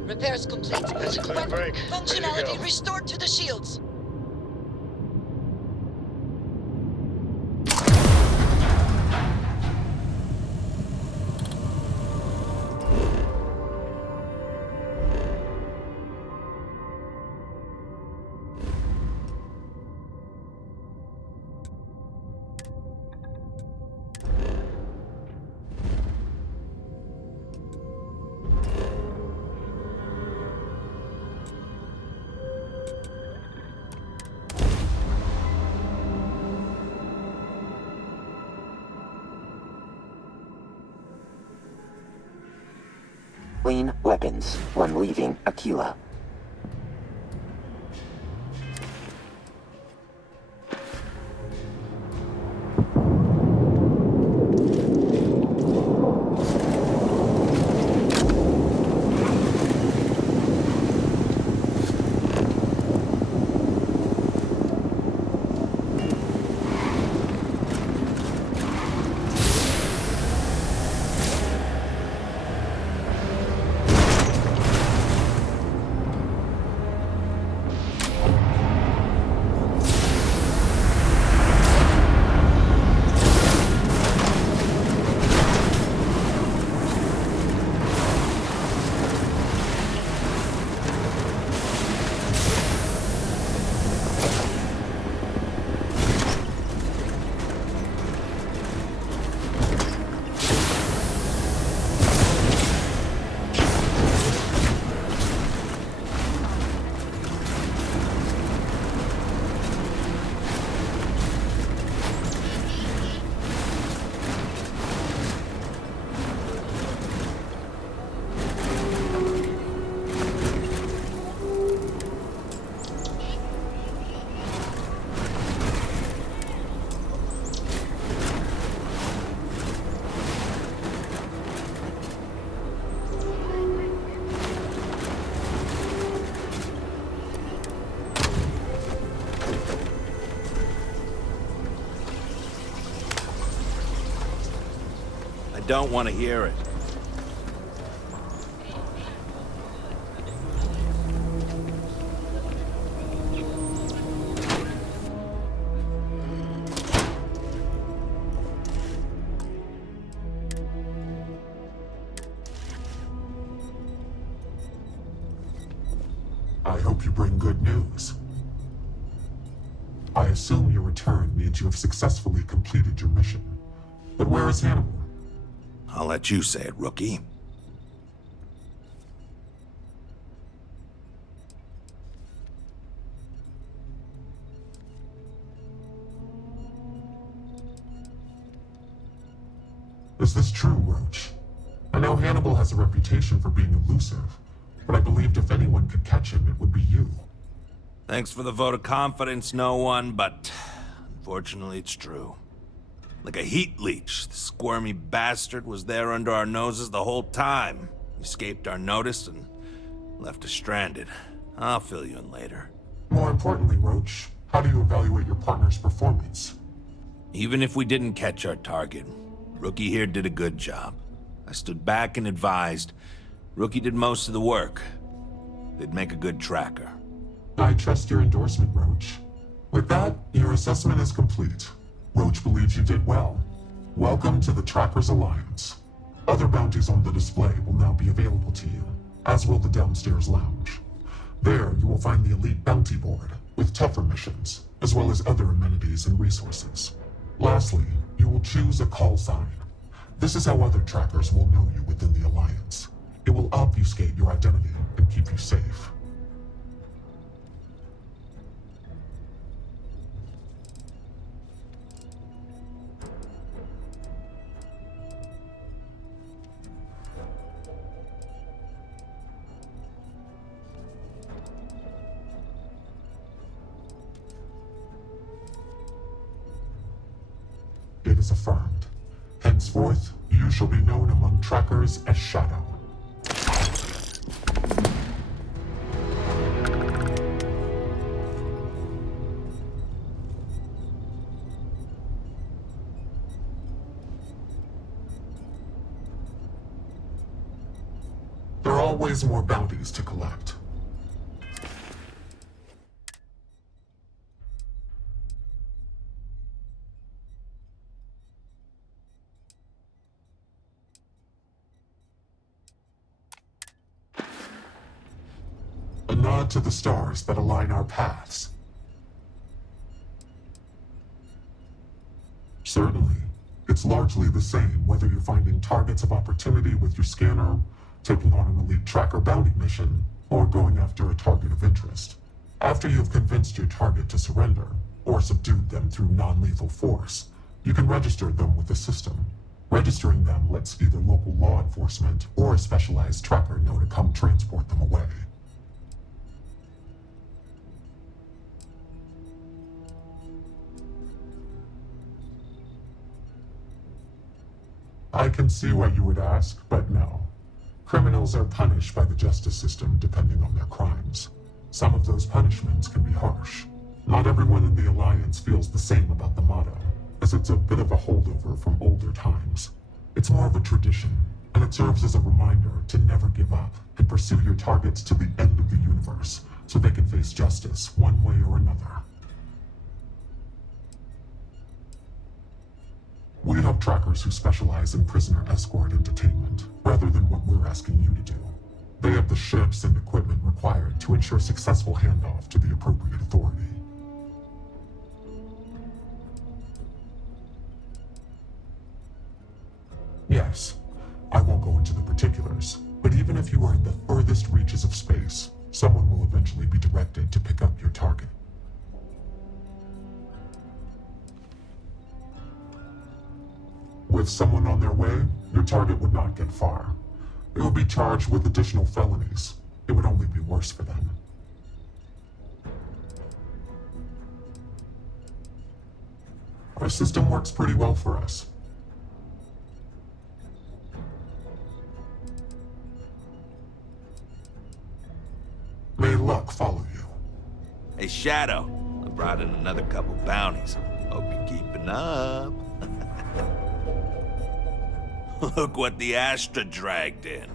Repairs complete. That's a clean break. Functionality restored to the shields. Clean weapons when leaving Akila. don't want to hear it. I hope you bring good news. I assume your return means you have successfully completed your mission. But where is Hannibal? I'll let you say it, rookie. Is this true, Roach? I know Hannibal has a reputation for being elusive, but I believed if anyone could catch him, it would be you. Thanks for the vote of confidence, no one, but unfortunately it's true. Like a heat leech, the squirmy bastard was there under our noses the whole time. Escaped our notice and left us stranded. I'll fill you in later. More importantly, Roach, how do you evaluate your partner's performance? Even if we didn't catch our target, Rookie here did a good job. I stood back and advised. Rookie did most of the work. They'd make a good tracker. I trust your endorsement, Roach. With that, your assessment is complete. Roach believes you did well. Welcome to the Trackers Alliance. Other bounties on the display will now be available to you, as will the downstairs lounge. There, you will find the Elite Bounty Board, with tougher missions, as well as other amenities and resources. Lastly, you will choose a call sign. This is how other trackers will know you within the Alliance. It will obfuscate your identity and keep you safe. It is affirmed. Henceforth, you shall be known among trackers as Shadow. There are always more bounties to collect. A nod to the stars that align our paths. Certainly, it's largely the same whether you're finding targets of opportunity with your scanner, taking on an elite tracker bounty mission, or going after a target of interest. After you've convinced your target to surrender, or subdued them through non-lethal force, you can register them with the system. Registering them lets either local law enforcement or a specialized tracker know to come transport them away. I can see why you would ask, but no. Criminals are punished by the justice system depending on their crimes. Some of those punishments can be harsh. Not everyone in the Alliance feels the same about the motto, as it's a bit of a holdover from older times. It's more of a tradition, and it serves as a reminder to never give up and pursue your targets to the end of the universe, so they can face justice one way or another. We have trackers who specialize in prisoner escort and detainment, rather than what we're asking you to do. They have the ships and equipment required to ensure successful handoff to the appropriate authority. Yes, I won't go into the particulars, but even if you are in the furthest reaches of space, someone will eventually be directed to pick up your target. With someone on their way, your target would not get far. They would be charged with additional felonies. It would only be worse for them. Our system works pretty well for us. May luck follow you. Hey, Shadow, I brought in another couple bounties. Hope you're keeping up. Look what the Astra dragged in.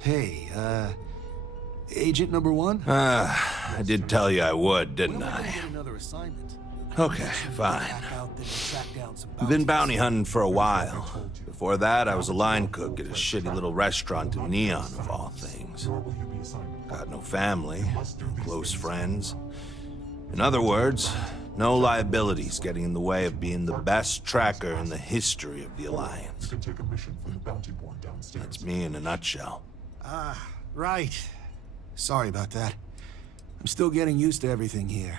Hey, Agent number 1? I did tell you I would, didn't I? Another assignment. Okay, fine. I've been bounty hunting for a while. Before that, I was a line cook at a shitty little restaurant in Neon, of all things. Got no family, no close friends. In other words, no liabilities getting in the way of being the best tracker in the history of the Alliance. That's me in a nutshell. Ah, right. Sorry about that. I'm still getting used to everything here.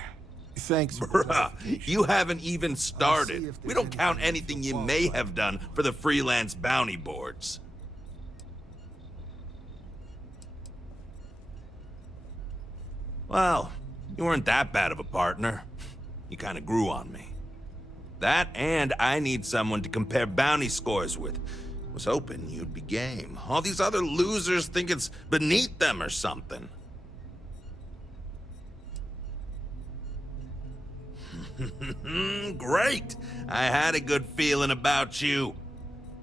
Thanks. Bruh, you haven't even started. We don't count anything you may have done for the freelance bounty boards. Well, you weren't that bad of a partner. You kind of grew on me. That and I need someone to compare bounty scores with. Was hoping you'd be game. All these other losers think it's beneath them or something. Great! I had a good feeling about you.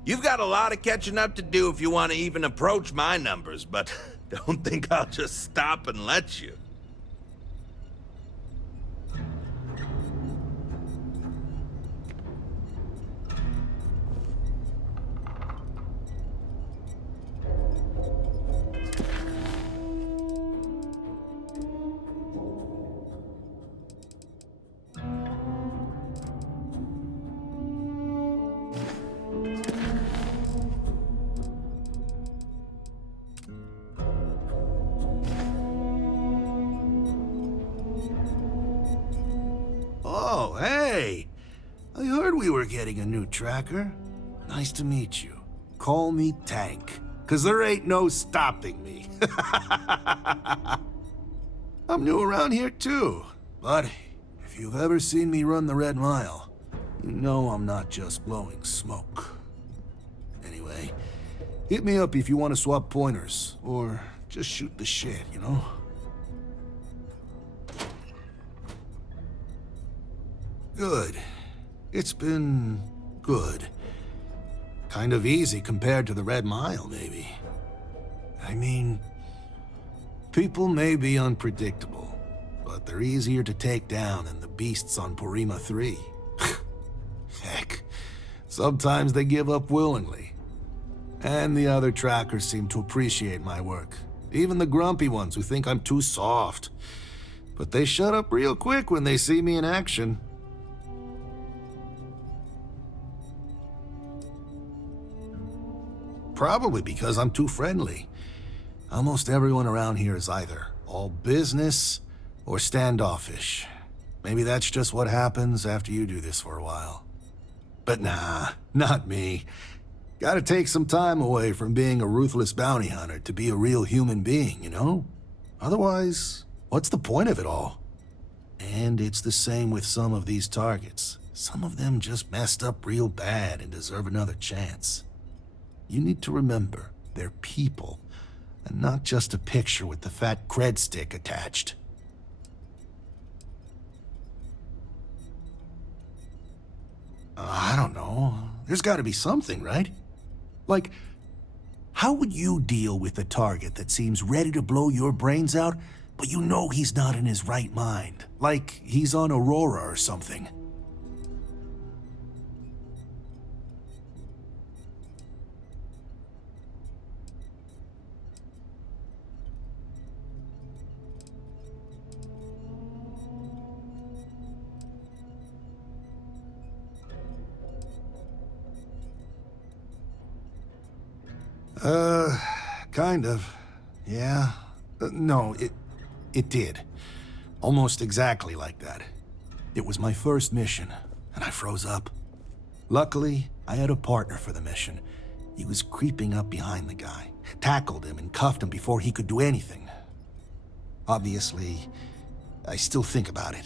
You've got a lot of catching up to do if you want to even approach my numbers, but don't think I'll just stop and let you. Oh, hey! I heard we were getting a new tracker. Nice to meet you. Call me Tank, 'cause there ain't no stopping me. I'm new around here too, but if you've ever seen me run the Red Mile, you know I'm not just blowing smoke. Anyway, hit me up if you want to swap pointers, or just shoot the shit, you know? Good. It's been good. Kind of easy compared to the Red Mile, maybe. I mean, people may be unpredictable, but they're easier to take down than the beasts on Porima 3. Heck, sometimes they give up willingly. And the other trackers seem to appreciate my work. Even the grumpy ones who think I'm too soft. But they shut up real quick when they see me in action. Probably because I'm too friendly. Almost everyone around here is either all business or standoffish. Maybe that's just what happens after you do this for a while. But nah, not me. Gotta take some time away from being a ruthless bounty hunter to be a real human being, you know? Otherwise, what's the point of it all? And it's the same with some of these targets. Some of them just messed up real bad and deserve another chance. You need to remember, they're people, and not just a picture with the fat cred stick attached. I don't know. There's gotta be something, right? Like, how would you deal with a target that seems ready to blow your brains out, but you know he's not in his right mind? Like he's on Aurora or something. Kind of. Yeah. No, it did. Almost exactly like that. It was my first mission, and I froze up. Luckily, I had a partner for the mission. He was creeping up behind the guy, tackled him and cuffed him before he could do anything. Obviously, I still think about it.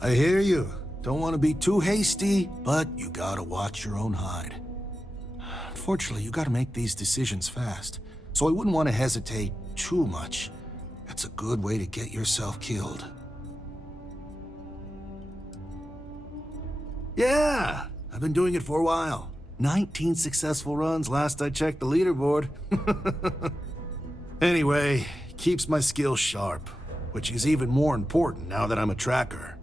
I hear you. Don't want to be too hasty, but you gotta watch your own hide. Unfortunately, you gotta make these decisions fast, so I wouldn't want to hesitate too much. That's a good way to get yourself killed. Yeah, I've been doing it for a while. 19 successful runs last I checked the leaderboard. Anyway, keeps my skills sharp, which is even more important now that I'm a tracker.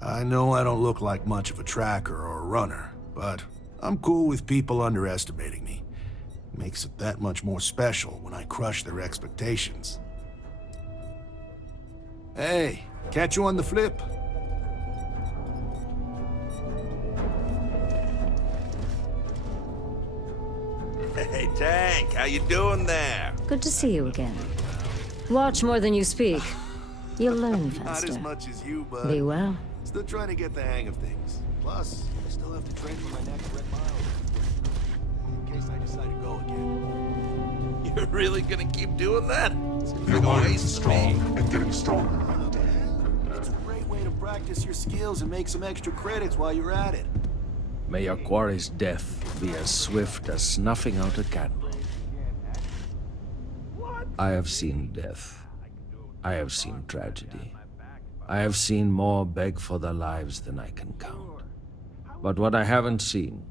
I know I don't look like much of a tracker or a runner, but I'm cool with people underestimating me. Makes it that much more special when I crush their expectations. Hey, catch you on the flip. Hey, Tank, how you doing there? Good to see you again. Watch more than you speak. You'll learn Not faster. as much as you, bud. Be well. Still trying to get the hang of things. Plus, I still have to train for my next red mile. In case I decide to go again. You're really gonna keep doing that? Your mind is strong and getting stronger. It's a great way to practice your skills and make some extra credits while you're at it. May your quarry's death be as swift as snuffing out a candle. I have seen death. I have seen tragedy. I have seen more beg for their lives than I can count. But what I haven't seen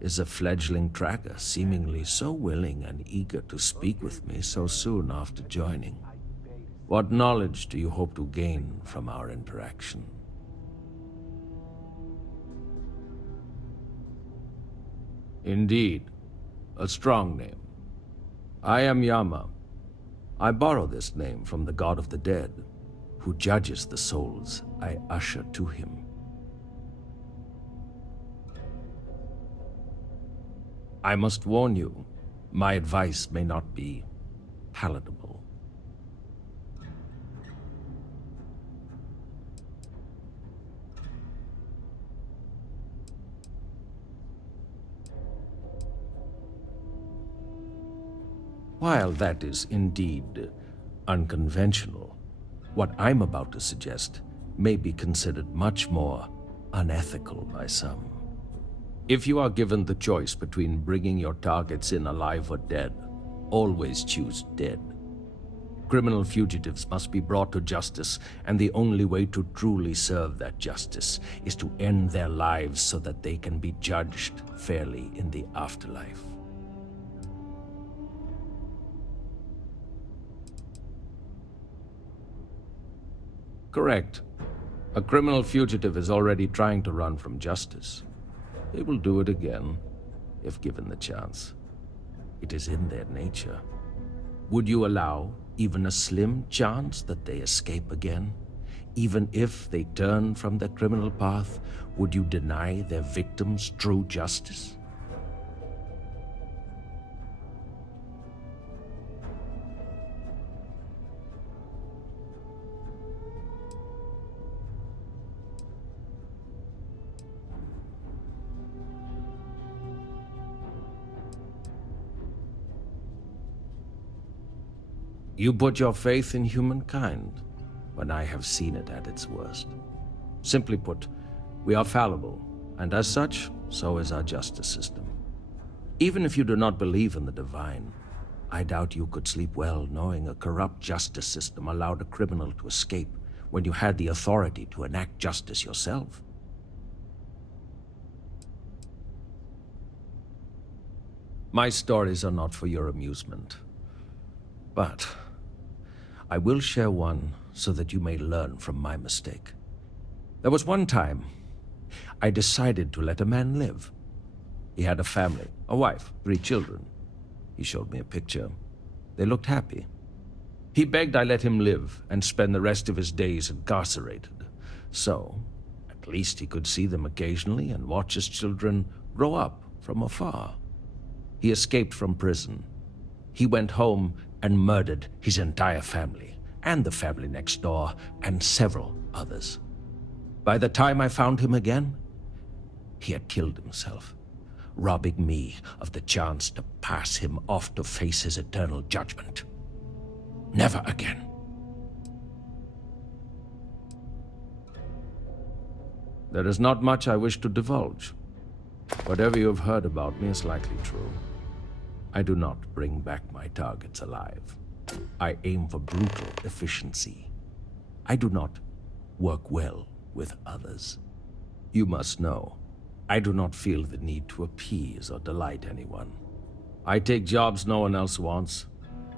is a fledgling tracker seemingly so willing and eager to speak with me so soon after joining. What knowledge do you hope to gain from our interaction? Indeed, a strong name. I am Yama. I borrow this name from the god of the dead, who judges the souls I usher to him. I must warn you, my advice may not be palatable. While that is indeed unconventional, what I'm about to suggest may be considered much more unethical by some. If you are given the choice between bringing your targets in alive or dead, always choose dead. Criminal fugitives must be brought to justice, and the only way to truly serve that justice is to end their lives so that they can be judged fairly in the afterlife. Correct. A criminal fugitive is already trying to run from justice. They will do it again, if given the chance. It is in their nature. Would you allow even a slim chance that they escape again? Even if they turn from their criminal path, would you deny their victims true justice? You put your faith in humankind when I have seen it at its worst. Simply put, we are fallible, and as such, so is our justice system. Even if you do not believe in the divine, I doubt you could sleep well knowing a corrupt justice system allowed a criminal to escape when you had the authority to enact justice yourself. My stories are not for your amusement, but I will share one so that you may learn from my mistake. There was one time I decided to let a man live. He had a family, a wife, 3 children. He showed me a picture. They looked happy. He begged I let him live and spend the rest of his days incarcerated. So, at least he could see them occasionally and watch his children grow up from afar. He escaped from prison. He went home and murdered his entire family, and the family next door, and several others. By the time I found him again, he had killed himself, robbing me of the chance to pass him off to face his eternal judgment. Never again. There is not much I wish to divulge. Whatever you have heard about me is likely true. I do not bring back my targets alive. I aim for brutal efficiency. I do not work well with others. You must know, I do not feel the need to appease or delight anyone. I take jobs no one else wants,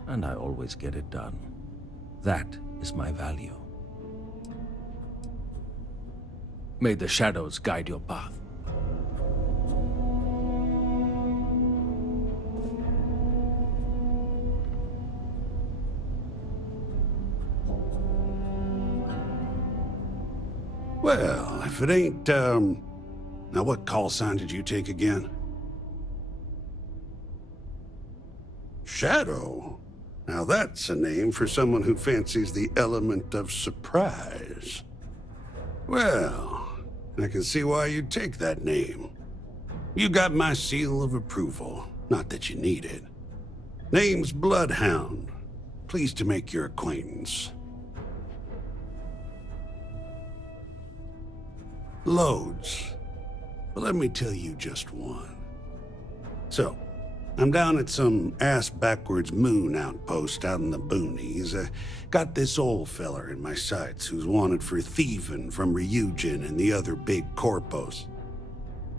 and I always get it done. That is my value. May the shadows guide your path. Well, if it ain't, now what call sign did you take again? Shadow? Now that's a name for someone who fancies the element of surprise. Well, I can see why you'd take that name. You got my seal of approval, not that you need it. Name's Bloodhound. Pleased to make your acquaintance. Loads. But let me tell you just one. So, I'm down at some ass-backwards moon outpost out in the boonies. Got this old feller in my sights who's wanted for thieving from Ryujin and the other big corpos.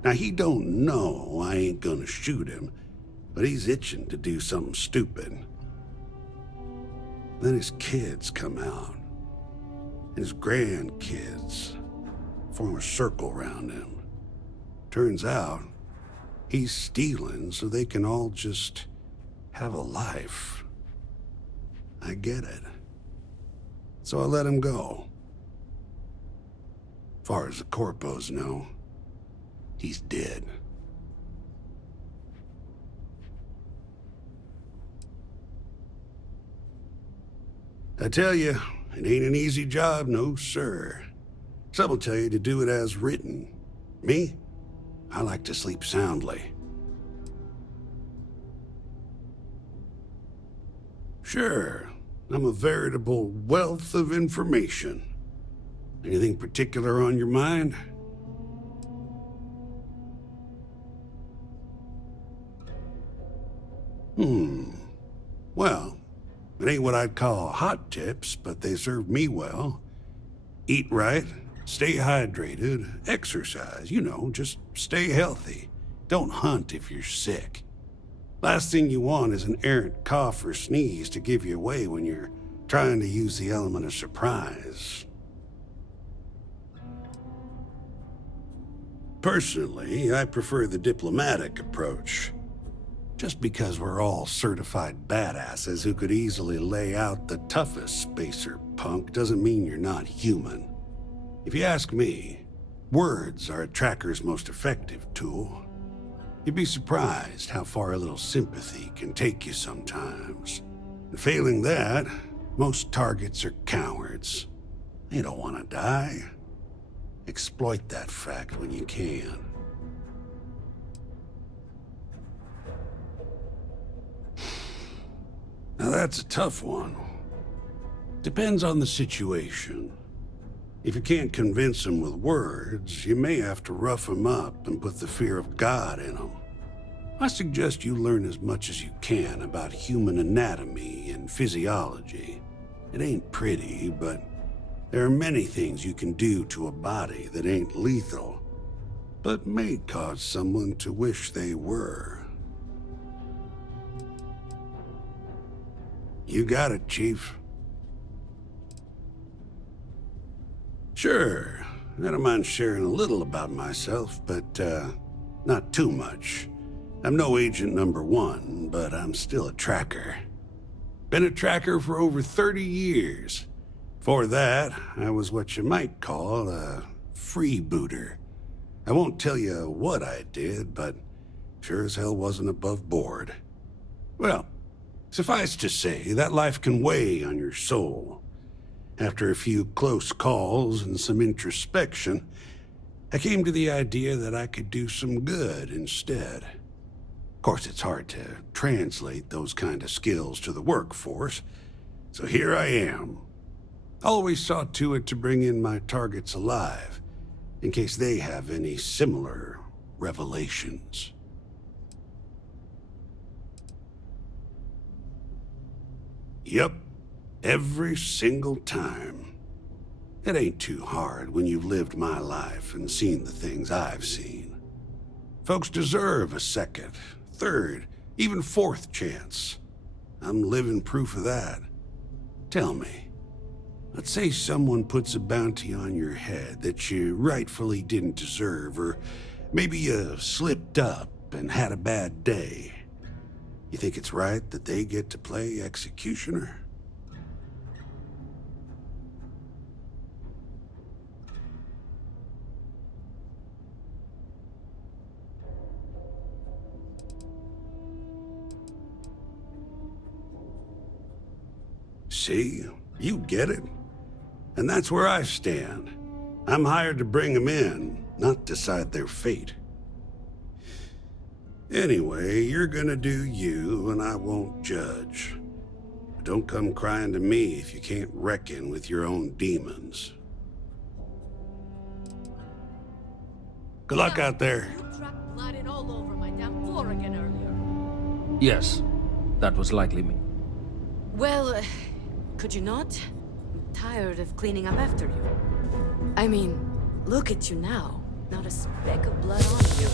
Now, he don't know I ain't gonna shoot him, but he's itching to do something stupid. Then his kids come out, and his grandkids form a circle around him. Turns out, he's stealing so they can all just have a life. I get it. So I let him go. Far as the corpos know, he's dead. I tell you, it ain't an easy job, no sir. Some will tell you to do it as written. Me? I like to sleep soundly. Sure, I'm a veritable wealth of information. Anything particular on your mind? Well, it ain't what I'd call hot tips, but they serve me well. Eat right, stay hydrated, exercise, you know, just stay healthy. Don't hunt if you're sick. Last thing you want is an errant cough or sneeze to give you away when you're trying to use the element of surprise. Personally, I prefer the diplomatic approach. Just because we're all certified badasses who could easily lay out the toughest spacer punk doesn't mean you're not human. If you ask me, words are a tracker's most effective tool. You'd be surprised how far a little sympathy can take you sometimes. And failing that, most targets are cowards. They don't want to die. Exploit that fact when you can. Now that's a tough one. Depends on the situation. If you can't convince them with words, you may have to rough them up and put the fear of God in them. I suggest you learn as much as you can about human anatomy and physiology. It ain't pretty, but there are many things you can do to a body that ain't lethal, but may cause someone to wish they were. You got it, Chief. Sure, I don't mind sharing a little about myself, but not too much. I'm no agent number one, but I'm still a tracker. Been a tracker for over 30 years. Before that, I was what you might call a freebooter. I won't tell you what I did, but sure as hell wasn't above board. Well, suffice to say, that life can weigh on your soul. After a few close calls and some introspection, I came to the idea that I could do some good instead. Of course, it's hard to translate those kind of skills to the workforce, so here I am. Always saw to it to bring in my targets alive, in case they have any similar revelations. Yep. Every single time. It ain't too hard when you've lived my life and seen the things I've seen. Folks deserve a second, third, even fourth chance. I'm living proof of that. Tell me, let's say someone puts a bounty on your head that you rightfully didn't deserve, or maybe you slipped up and had a bad day. You think it's right that they get to play executioner? See? You get it. And that's where I stand. I'm hired to bring them in, not decide their fate. Anyway, you're gonna do you, and I won't judge. But don't come crying to me if you can't reckon with your own demons. Good luck out there. You tracked blood in all over my damn floor again earlier. Yes, that was likely me. Well, could you not? I'm tired of cleaning up after you. I mean, look at you now. Not a speck of blood on you.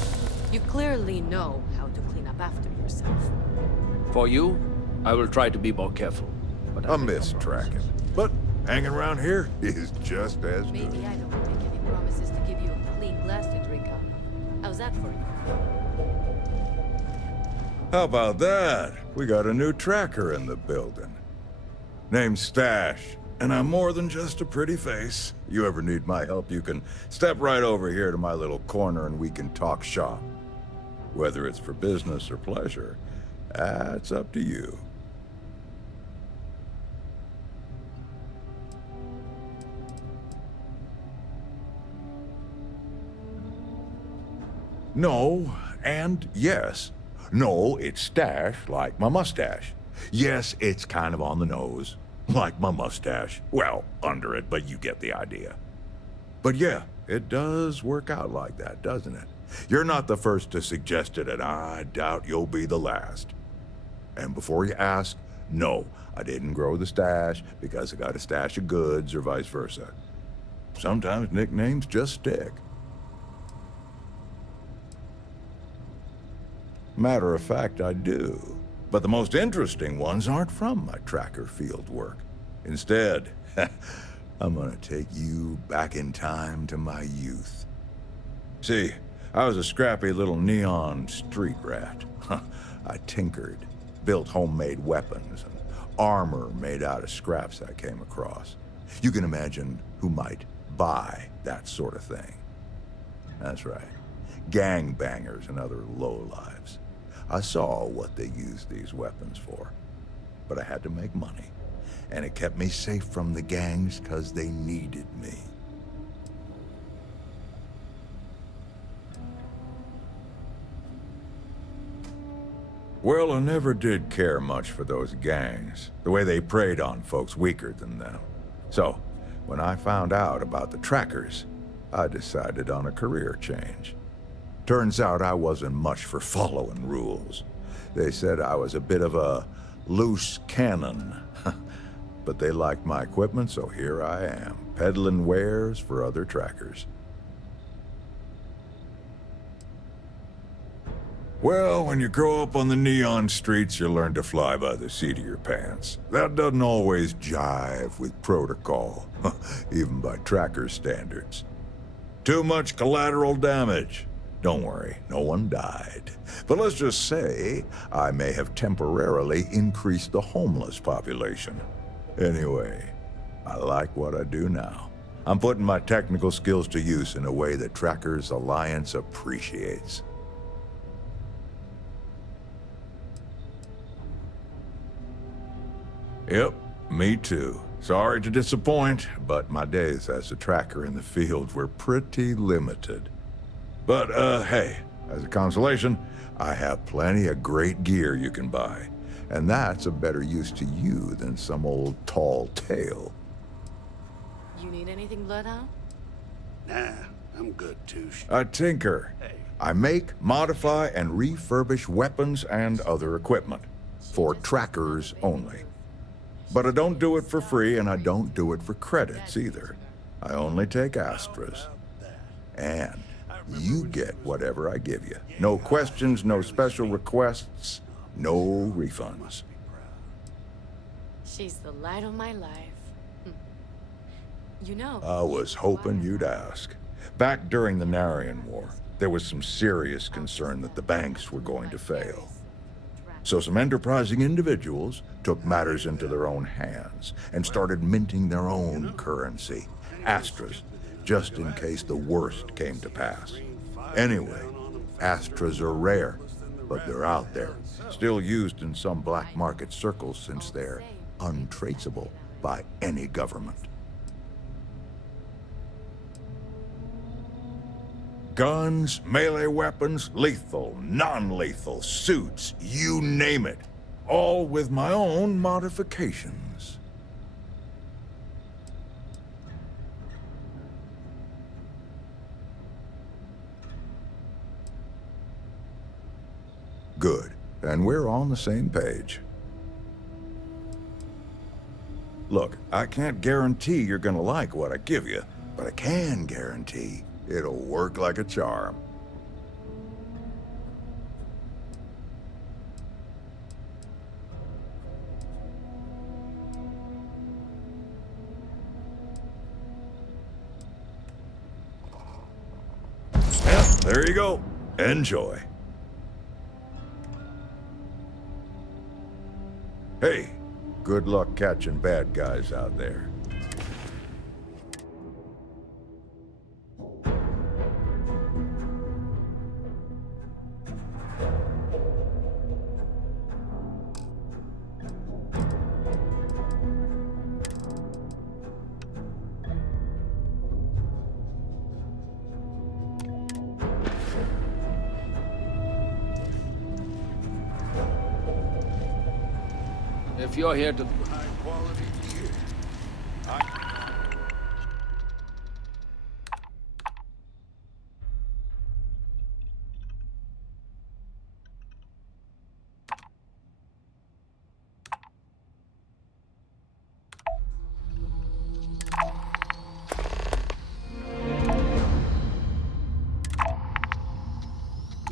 You clearly know how to clean up after yourself. For you, I will try to be more careful. But I miss tracking. But hanging around here is just as good. Maybe I don't make any promises to give you a clean glass to drink out of. How's that for you? How about that? We got a new tracker in the building. Name's Stache, and I'm more than just a pretty face. You ever need my help, you can step right over here to my little corner and we can talk shop. Whether it's for business or pleasure, that's up to you. No, and yes. No, it's Stache, like my mustache. Yes, it's kind of on the nose, like my mustache. Well, under it, but you get the idea. But yeah, it does work out like that, doesn't it? You're not the first to suggest it, and I doubt you'll be the last. And before you ask, no, I didn't grow the stash because I got a stash of goods or vice versa. Sometimes nicknames just stick. Matter of fact, I do. But the most interesting ones aren't from my tracker field work. Instead, I'm gonna take you back in time to my youth. See, I was a scrappy little neon street rat. I tinkered, built homemade weapons and armor made out of scraps I came across. You can imagine who might buy that sort of thing. That's right, gangbangers and other lowlives. I saw what they used these weapons for, but I had to make money, and it kept me safe from the gangs because they needed me. Well, I never did care much for those gangs, the way they preyed on folks weaker than them. So, when I found out about the trackers, I decided on a career change. Turns out I wasn't much for following rules. They said I was a bit of a loose cannon. But they liked my equipment, so here I am, peddling wares for other trackers. Well, when you grow up on the neon streets, you learn to fly by the seat of your pants. That doesn't always jive with protocol, even by tracker standards. Too much collateral damage. Don't worry, no one died. But let's just say I may have temporarily increased the homeless population. Anyway, I like what I do now. I'm putting my technical skills to use in a way that Trackers Alliance appreciates. Yep, me too. Sorry to disappoint, but my days as a tracker in the field were pretty limited. But, hey, as a consolation, I have plenty of great gear you can buy. And that's a better use to you than some old tall tale. You need anything, Bloodhound? Nah, I'm good, Touche. I tinker. I make, modify, and refurbish weapons and other equipment. For trackers only. But I don't do it for free, and I don't do it for credits either. I only take Astras. And you get whatever I give you. No questions, no special requests, no refunds. She's the light of my life. You know... I was hoping you'd ask. Back during the Narian War, there was some serious concern that the banks were going to fail. So some enterprising individuals took matters into their own hands and started minting their own currency, Astras, just in case the worst came to pass. Anyway, Astras are rare, but they're out there, still used in some black market circles since they're untraceable by any government. Guns, melee weapons, lethal, non-lethal, suits, you name it. All with my own modifications. Good. And we're on the same page. Look, I can't guarantee you're gonna like what I give you, but I can guarantee it'll work like a charm. Yep, there you go. Enjoy. Hey, good luck catching bad guys out there. If you're here to...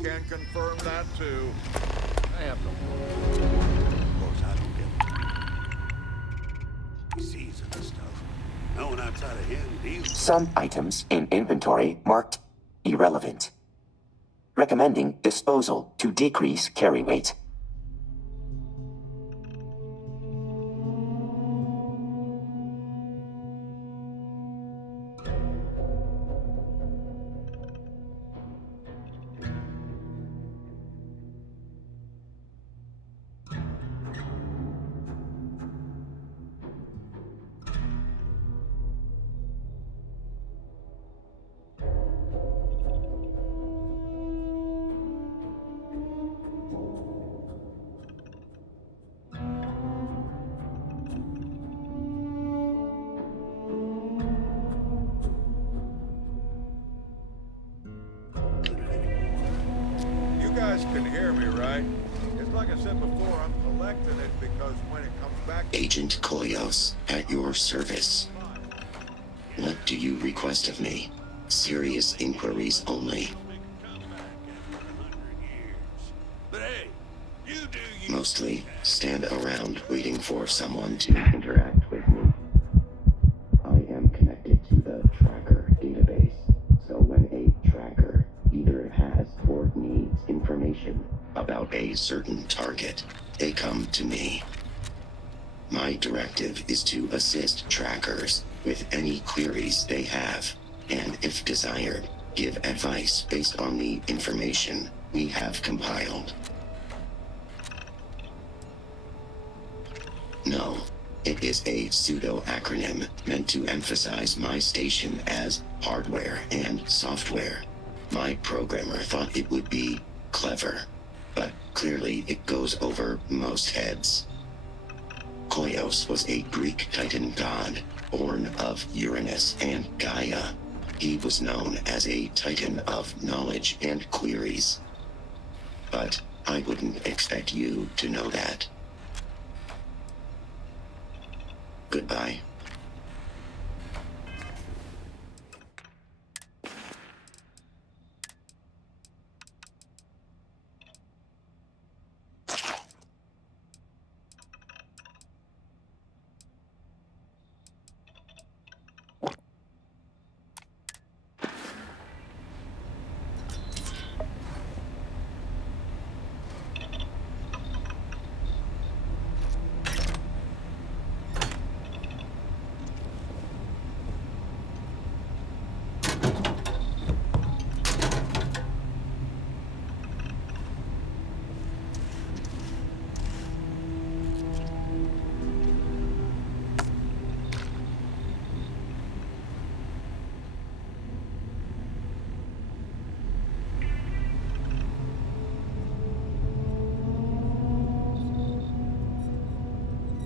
Can confirm that too. I have no... Season and stuff. No one outside of him deals. Some items in inventory marked irrelevant. Recommending disposal to decrease carry weight. You guys can hear me, right? It's like I said before, I'm collecting it because when it comes back... Agent KoiOS, at your service. What do you request of me? Serious inquiries only. Mostly stand around waiting for someone to interact with me. I am connected to the tracker database, so when a tracker either has or needs information about a certain target, they come to me. My directive is to assist trackers with any queries they have, and if desired, give advice based on the information we have compiled. No, it is a pseudo-acronym meant to emphasize my station as hardware and software. My programmer thought it would be clever, but clearly it goes over most heads. KoiOS was a Greek Titan god, born of Uranus and Gaia. He was known as a Titan of knowledge and queries. But I wouldn't expect you to know that. Goodbye.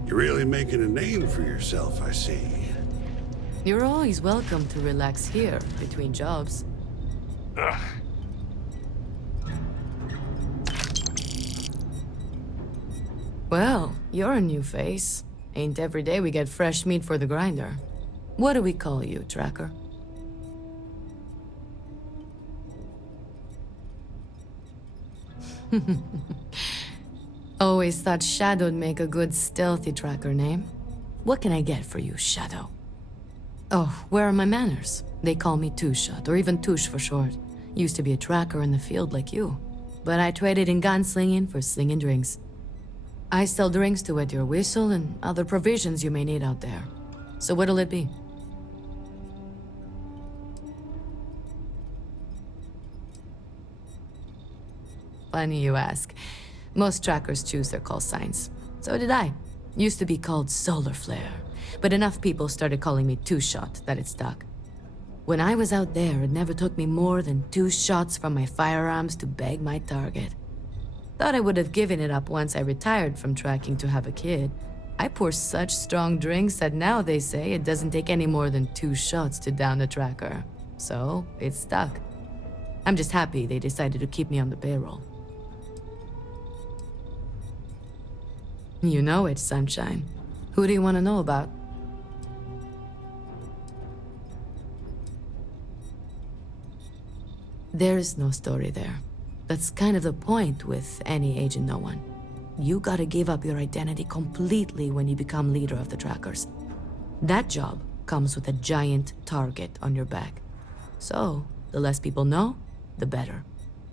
You're really making a name for yourself, I see. You're always welcome to relax here, between jobs. Ugh. Well, you're a new face. Ain't every day we get fresh meat for the grinder. What do we call you, Tracker? Always thought Shadow'd make a good stealthy tracker name. What can I get for you, Shadow? Oh, where are my manners? They call me Two-Shot, or even Touche for short. Used to be a tracker in the field like you. But I traded in gunslinging for slinging drinks. I sell drinks to wet your whistle and other provisions you may need out there. So what'll it be? Funny you ask. Most trackers choose their call signs. So did I. Used to be called Solar Flare, but enough people started calling me Two-Shot that it stuck. When I was out there, it never took me more than 2 shots from my firearms to bag my target. Thought I would have given it up once I retired from tracking to have a kid. I pour such strong drinks that now they say it doesn't take any more than 2 shots to down a tracker. So, it stuck. I'm just happy they decided to keep me on the payroll. You know it, Sunshine. Who do you want to know about? There's no story there. That's kind of the point with any Agent No One. You gotta give up your identity completely when you become leader of the trackers. That job comes with a giant target on your back. So, the less people know, the better.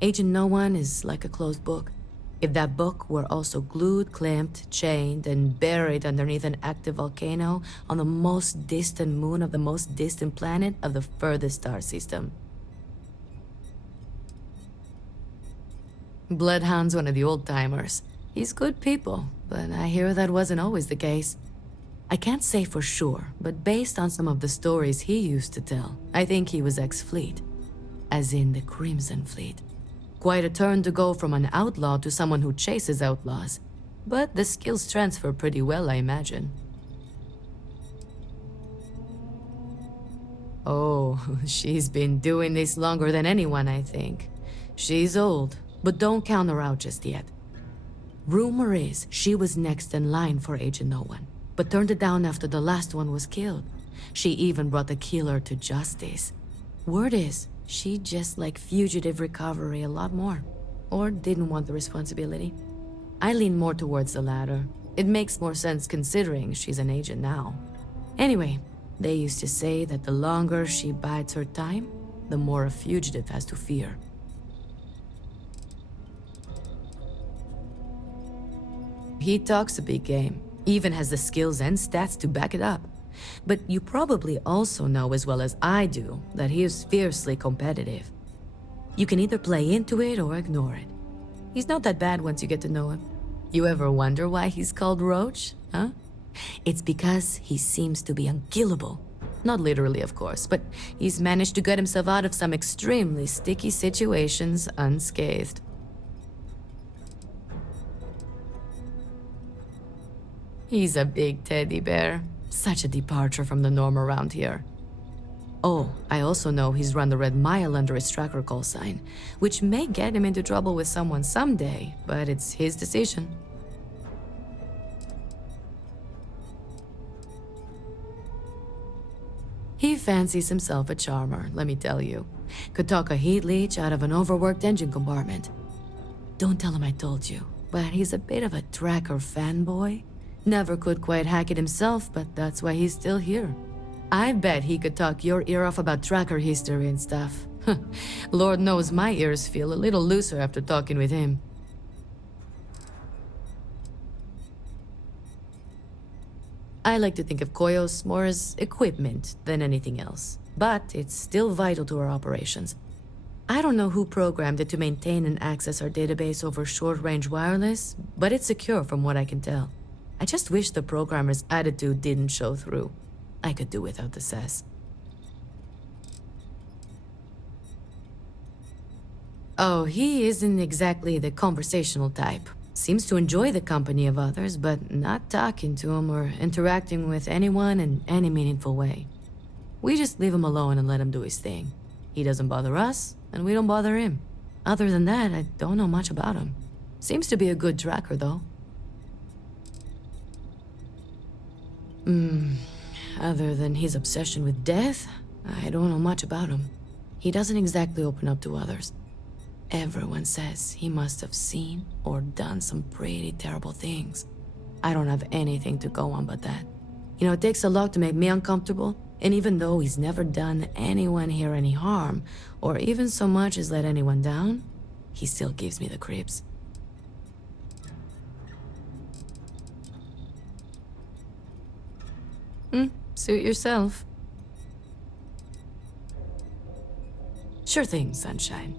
Agent No One is like a closed book. If that book were also glued, clamped, chained, and buried underneath an active volcano on the most distant moon of the most distant planet of the furthest star system. Bloodhound's one of the old-timers. He's good people, but I hear that wasn't always the case. I can't say for sure, but based on some of the stories he used to tell, I think he was ex-Fleet. As in the Crimson Fleet. Quite a turn to go from an outlaw to someone who chases outlaws. But the skills transfer pretty well, I imagine. Oh, she's been doing this longer than anyone, I think. She's old, but don't count her out just yet. Rumor is she was next in line for Agent No One, but turned it down after the last one was killed. She even brought the killer to justice. Word is, she just liked fugitive recovery a lot more. Or didn't want the responsibility. I lean more towards the latter. It makes more sense considering she's an agent now. Anyway, they used to say that the longer she bides her time, the more a fugitive has to fear. He talks a big game, even has the skills and stats to back it up. But you probably also know as well as I do that he is fiercely competitive. You can either play into it or ignore it. He's not that bad once you get to know him. You ever wonder why he's called Roach, huh? It's because he seems to be unkillable. Not literally, of course, but he's managed to get himself out of some extremely sticky situations unscathed. He's a big teddy bear. Such a departure from the norm around here. Oh, I also know he's run the Red Mile under his tracker call sign, which may get him into trouble with someone someday, but it's his decision. fancies himself a charmer, let me tell you. Could talk a heat leech out of an overworked engine compartment. Don't tell him I told you, but he's a bit of a tracker fanboy. Never could quite hack it himself, but that's why he's still here. I bet he could talk your ear off about tracker history and stuff. Lord knows my ears feel a little looser after talking with him. I like to think of KoiOS more as equipment than anything else, but it's still vital to our operations. I don't know who programmed it to maintain and access our database over short-range wireless, but it's secure from what I can tell. I just wish the programmer's attitude didn't show through. I could do without the sass. Oh, he isn't exactly the conversational type. Seems to enjoy the company of others, but not talking to them or interacting with anyone in any meaningful way. We just leave him alone and let him do his thing. He doesn't bother us, and we don't bother him. Other than that, I don't know much about him. Seems to be a good tracker, though. Other than his obsession with death, I don't know much about him. He doesn't exactly open up to others. Everyone says he must have seen or done some pretty terrible things. I don't have anything to go on but that. You know, it takes a lot to make me uncomfortable, and even though he's never done anyone here any harm, or even so much as let anyone down, he still gives me the creeps. Suit yourself. Sure thing, sunshine.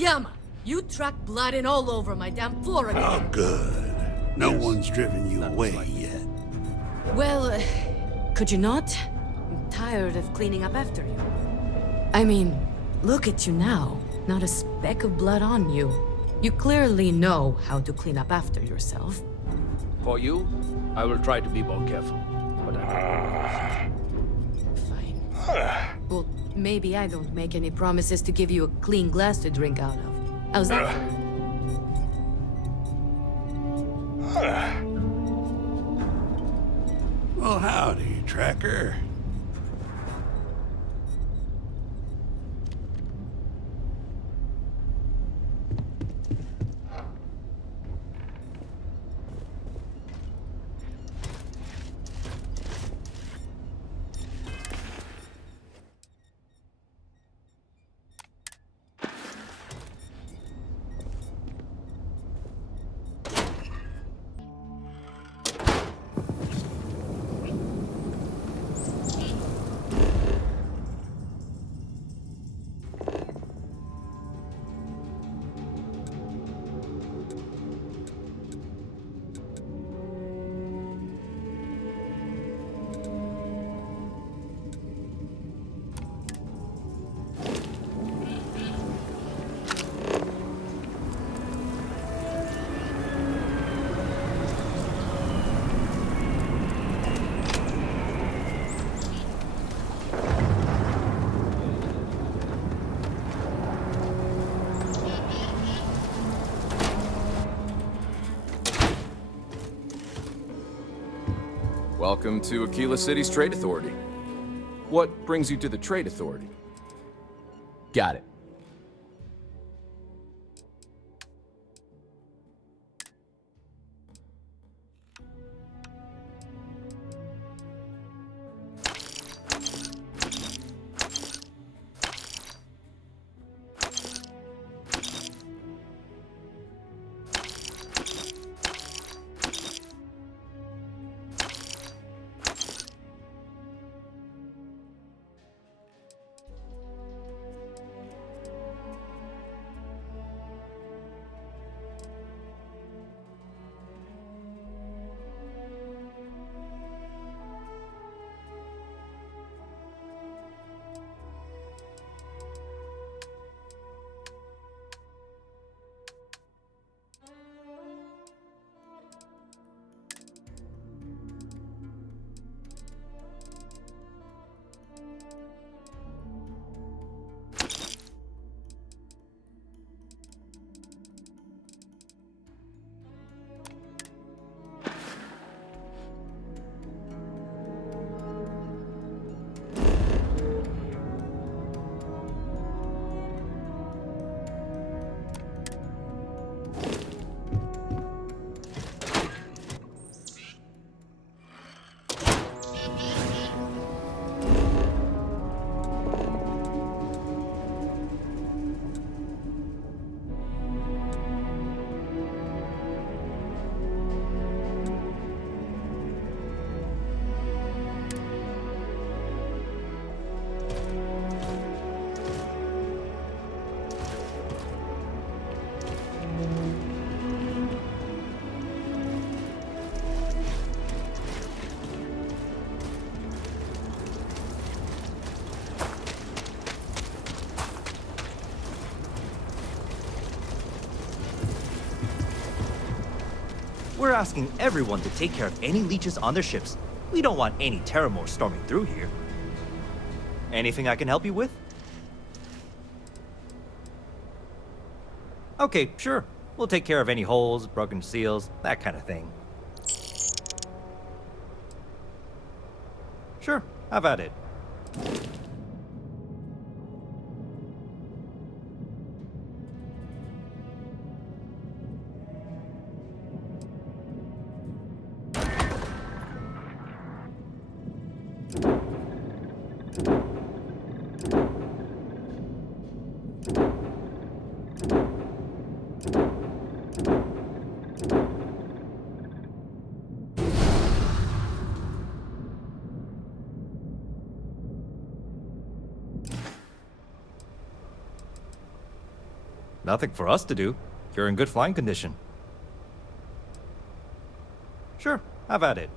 Yama, you track blood in all over my damn floor again. Oh, good. No one's driven you away yet. Well, could you not? I'm tired of cleaning up after you. I mean, look at you now. Not a speck of blood on you. You clearly know how to clean up after yourself. For you, I will try to be more careful. But Well, maybe I don't make any promises to give you a clean glass to drink out of. How's that? Well, howdy, Tracker. Welcome to Akila City's Trade Authority. What brings you to the Trade Authority? Got it. We're asking everyone to take care of any leeches on their ships. We don't want any Terramore storming through here. Anything I can help you with? Okay, sure. We'll take care of any holes, broken seals, that kind of thing. Sure, how about it? Nothing for us to do. You're in good flying condition. Sure, have at it.